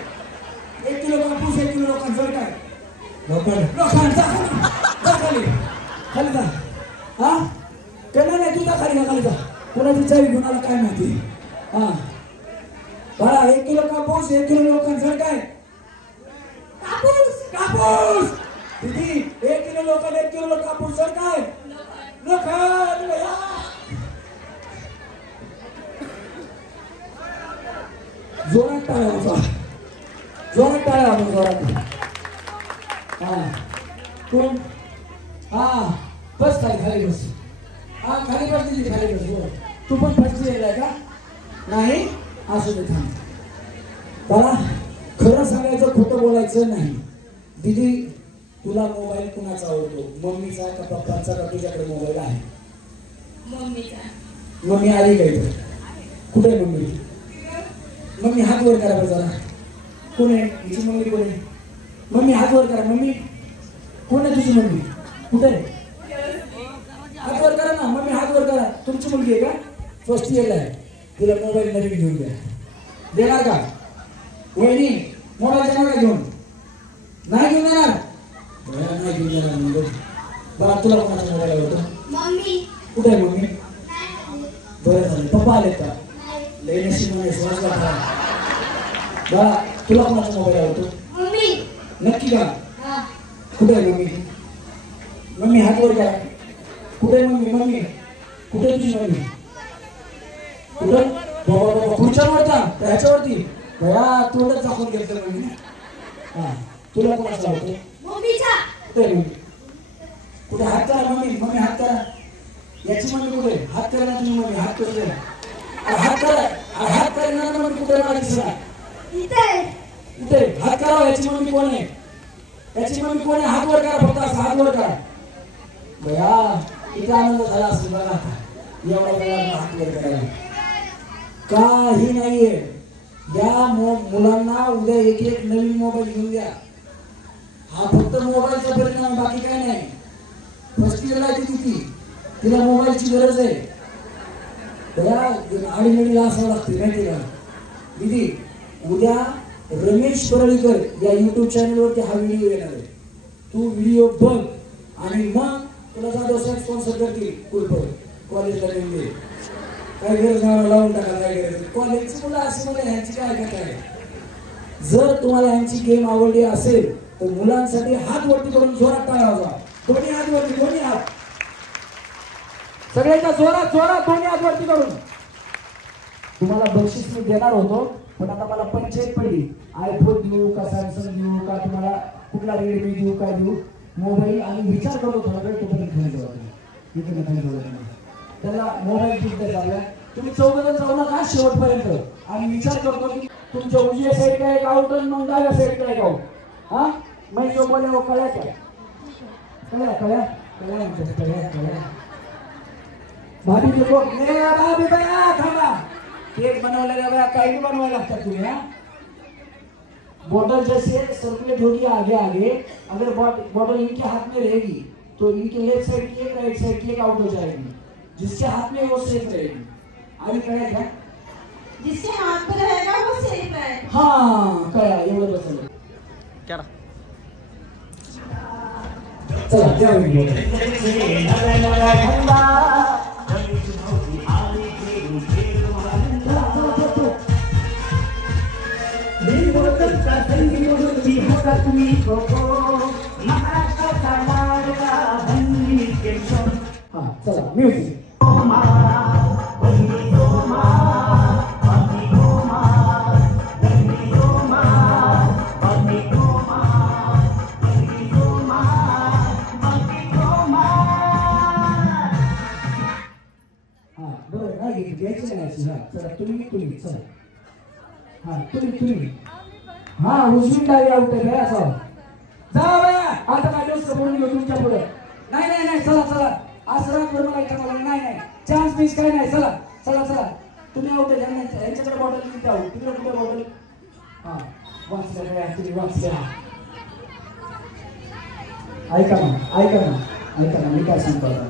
1 किलो कापूस 1 किलो लोखंड जर काय? लोखंड. लोखंड जा खाली खाली जा. हा त्यांना नाही तुझा खाली जा. कोणाची चावी घेऊन आला काय माहिती. हा बघा 1 किलो कापूस 1 किलो लोखंड जर काय? कापूस. कापूस. दीदी 1 किलो लोखंड 1 किलो कापूस जर काय? लोखंड. भैया जोरात टाळ्या वाजवा. जोरात टाळ्या वाजवा जोरात. हा कोण? हा बस खाली बस. हा खाली बस दिली खाली बस. तू पण फर्स्ट इयरला का? नाही असू दे थांब. मला खरं सांगायचं खोटं बोलायचं नाही. दीदी तुला मोबाईल कुणाचा आवडतो? मम्मीचा का पप्पाचा का तुझ्याकडे मोबाईल आहे? मम्मीचा. मम्मी आली का इथे? कुठे आहे मम्मी? मम्मी हात वर करा बरं जरा. कोण आहे तुझी मम्मी? कोण आहे? मम्मी हात वर करा. मम्मी कोण आहे तुझी मम्मी? कुठे आहे? हात वर करा ना. मम्मी हात वर करा. तुमची मुलगी आहे का? फर्स्ट इयरला आहे. तिला मोबाईल नवीन घेऊन द्या. देणार का? वहिनी मोबाईल देणार का घेऊन? नाही घेऊन देणार. नाही घेऊन देणार. बरं तुला कोणाचा मोबाईल आवडतो? मम्मी. कुठे आहे मम्मी? बरं झालं. पप्पा आलेत का? लई नशीब आहे. समजला का? बरं तुला कोणाचा मोबाईल आवडतो? मम्मी. नक्की का? हा. कुठे आहे मम्मी? मम्मी हात वर करा. कुठे आहे मम्मी? मम्मी कुठे आहे तुझी मम्मी? कुठे? बाबा खुर्च्यावरता ह्याच्यावरती भया तोंडच दाखवून घेतलं मम्मी. हा तुला कोणाचा आवडतो? मम्मीचा. कुठे आहे मम्मी? कुठे? हात करा मम्मी. मम्मी हात करा. याची मम्मी कुठे? हात करा ना तुझी मम्मी. हात कुठे? हात करा. हात करणार मम्मी कुठे? मला दिसला. इथे. कुठे? हात करा. याची मम्मी कोण आहे? याची मम्मी कोण आहे? हात वर करा फक्त. असं हात वर करा. भया किती आनंद झाला असेल बघा. एवढा वेळा हात वर करायला काही नाहीये. या मुलांना उद्या एक नवीन मोबाईल घेऊन द्या. हा फक्त मोबाईलचा परिणाम, बाकी काय नाही. फर्स्ट इयरला ती तिला मोबाईलची गरज आहे. त्याला आडीनडीला असावं लागते माहिती का? दीदी उद्या रमेश परळीकर या युट्यूब चॅनलवरती हा व्हिडिओ येणार आहे. तू व्हिडिओ बघ आणि मग तुला जाधव साहेब स्पॉन्सर करतील. कुलपर कॉलेजला घेऊन दे. काय गरज नाही लावून टाका. काय गरज? कॉलेजची मुलं अशी मुलं ह्यांची काय करत आहे? जर तुम्हाला ह्यांची गेम आवडली असेल तर मुलांसाठी हात वरती करून जोरात टाळा वाजवा. दोन्ही हात वरती. दोन्ही हात सगळ्यांना जोरात जोरात दोन्ही हात वरती करून. तुम्हाला बक्षीस मी देणार होतो पण आता मला पंचायत पडली. आयफोन देऊ का सॅमसंग देऊ का तुम्हाला कुठला रेडमी देऊ काय देऊ? मोबाईल आणि विचार करतो थोडा वेळ. तोपर्यंत घेऊन जाऊ. इथे नाही त्याला मोबाईल गिफ्ट झाला. तुम्ही चौघजण जाऊ नका शेवटपर्यंत आणि विचार करतो की तुमच्या उजव्या साईड काय एक आउट आणि मग डाव्या साईड काय एक आउट. हा मैं जो बोले वो कळ्या क्या? कळ्या कळ्या कळ्या कळ्या कळ्या. भाभी देखो भाभी भैया थांबा. केक बनवायला बघा. काही बनवायला लागतात तुम्ही. हा बॉटल जैसे सर्कुलेट होगी आगे आगे. अगर बॉटल इनके हाथ में रहेगी तो इनके लेफ्ट साइड की एक राइट साइड की एक आउट हो जाएगी. जिसके हाथ में वो सेफ रहेगी. आगे कळ्या क्या? जिसके हाथ पे रहेगा वो सेफ है. हाँ कळ्या. एवढं बसलं. चला त्या व्हिडिओ हा चला म्युझिक. हा उजवी डावी आउट आहे असं जा बया आता माझ्या समोर येऊ तुमच्या पुढे नाही नाही नाही चला चला आसरा करू मला इथं मला नाही नाही चान्स मिस काय नाही चला चला चला तुम्ही आउट आहे यांच्याकडे बॉटल किती आउट तिकडे कुठे बॉटल हा वाचल्या काय तुम्ही वाचल्या ऐका ना मी काय सांगतो आता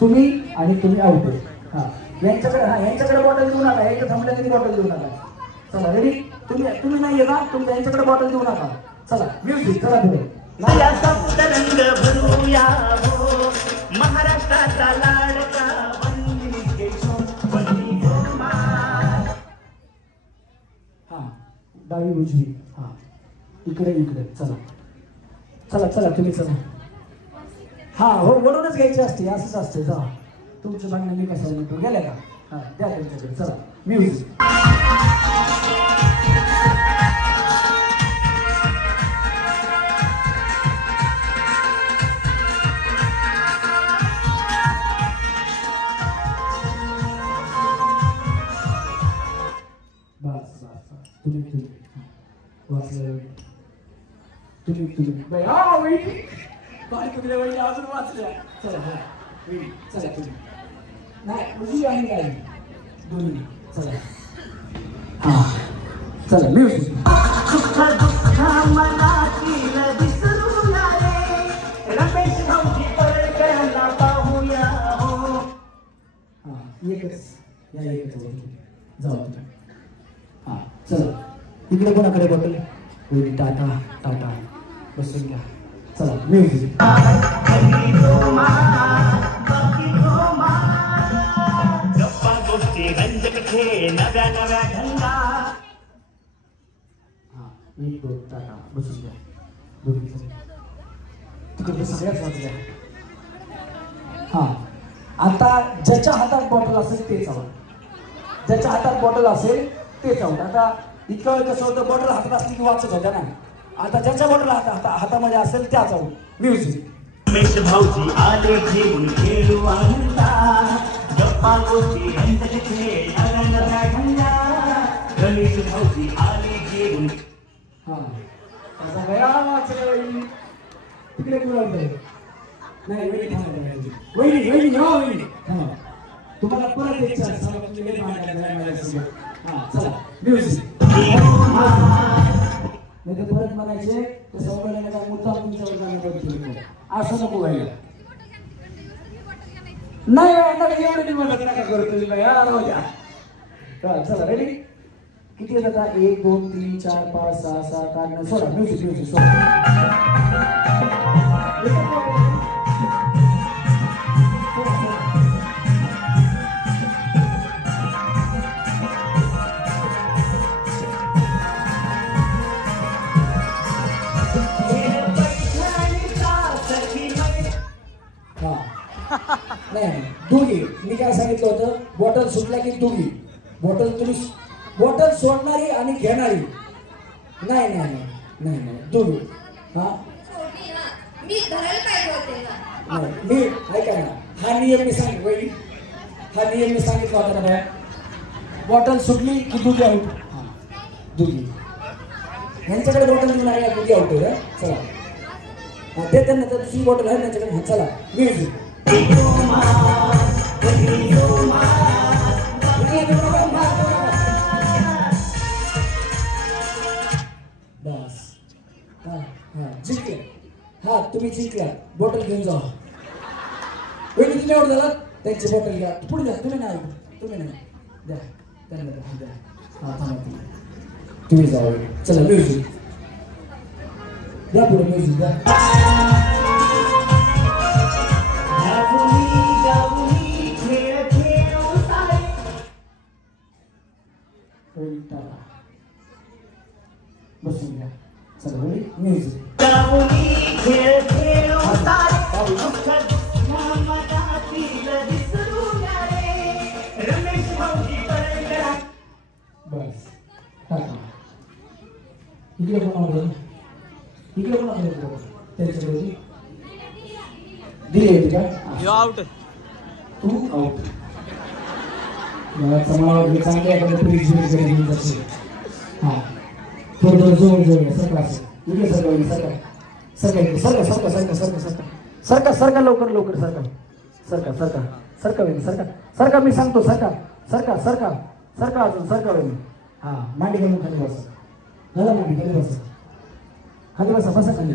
तुम्ही आणि तुम्ही आउट आहे हा यांच्याकडे बॉटल देऊ नका यांच्या थांबल्या कधी बॉटल देऊ नका चला रेडी तुम्ही नाही येता तुम्ही यांच्याकडे बॉटल देऊ नका चला म्युझिक चला पुढे नया सप्तरंग भरूया हो महाराष्ट्राचा लाडका वंदिनी केशव वंदिनी गोमाळ. हा डावी उजवी हा इकडे चला तुम्ही चला हा हो वडूनच घ्यायची असते असंच असते जा तुमचं भांडण मी कशाला म्हणतो गेल्या का हा द्या त्यांच्याकडे चला म्युझिक तुम्ही अजून वाचल्या चला हा चला तुम्ही नाही उजवी आणि डावी दोन्ही चला हा चला म्युझिक दुःख मनातील विसरूया रे रमेश भाऊजी परकरांना पाहूया हो. हा एकच जाऊ हा चला इकडे कोणाकडे बॉटल होईल टाटा बसून घ्या चला म्युझिक गप्पा गोष्टी रंजक खेळ नव्या नव्या ढंगा. हा एक दोन टाटा बसून घ्या दोघी तिकडे सगळ्याच वाजल्या हा आता ज्याच्या हातात बॉटल असेल तेच आवड आता इतकं वेळ कसं होतं बॉटल हातात असली की वाचत होत्या ना आता ज्याच्या बॉटल हातामध्ये असेल त्याच आवड म्युझिक रमेश भाऊजी आले घेऊन खेळू आनंदा गप्पा गोष्टी रंजक खेळ नव्या नव्या ढंगा. रमेश भाऊजी आले घेऊन हा असा गया वाचल्या वहिनी तिकडे कुठं नाही वहिनी हा तुम्हाला परत एक चान्स हा चला म्युझिक नाही तर परत म्हणायचे तर सौभाग्याने काय मुद्दा तुमच्यावर जाणं असं नको व्हायला नाही एवढं निवडत नका करू तुम्ही राहू द्या चला रेडी किती येत आता 1 2 3 4 5 6 7 8 9 सोडा म्युझिक सोडा नाही दोघी मी काय सांगितलं होतं बॉटल सुटला की दोघी बॉटल सोडणारी आणि घेणारी नाही दोघी हा मी धरायला पाहिजे होते ना मी ऐका ना हा नियम मी सांगितला होता ना बॉटल सुटली की दोघी आउट दोघी ह्यांच्याकडे बॉटल देणार आहे दोघी आउट आहे चला ते त्यांना तर दुसरी बॉटल आहे त्यांच्याकडे चला म्युझिक बस जिंकले हा तुम्ही जिंकल्या बॉटल घेऊन जा वहिनी तुम्ही आउट झाला त्यांची बॉटल घ्या पुढे द्या तुम्ही नाही द्या त्यांना द्या हा थांबा तुम्ही जाऊ चला म्युझिक द्या पुढे म्युझिक द्या बसून घ्या चला म्युझिक खेळ खेळ इकडे कोण होतं इकडे कोण होतं त्यांच्याकडे दिली होती का आउट तू आउट मला समाज चांगली एखाद्या परीक्षेकडे घेऊन जाते हां थोडं जवळ जवळ सरकार इकडे सरकार सरकार सरकार सरकार सरकार सरकार सरकार सरकार सरकार लवकर लवकर सरकार सरकार सरकार सरकार होईल सरकार सरकार मी सांगतो सरकार सरकार सरकार सरकार अजून सरकार होईल हां मांडी घालून खाली बसा झाला मांडी खाली बसा खाली बसा बसा खाली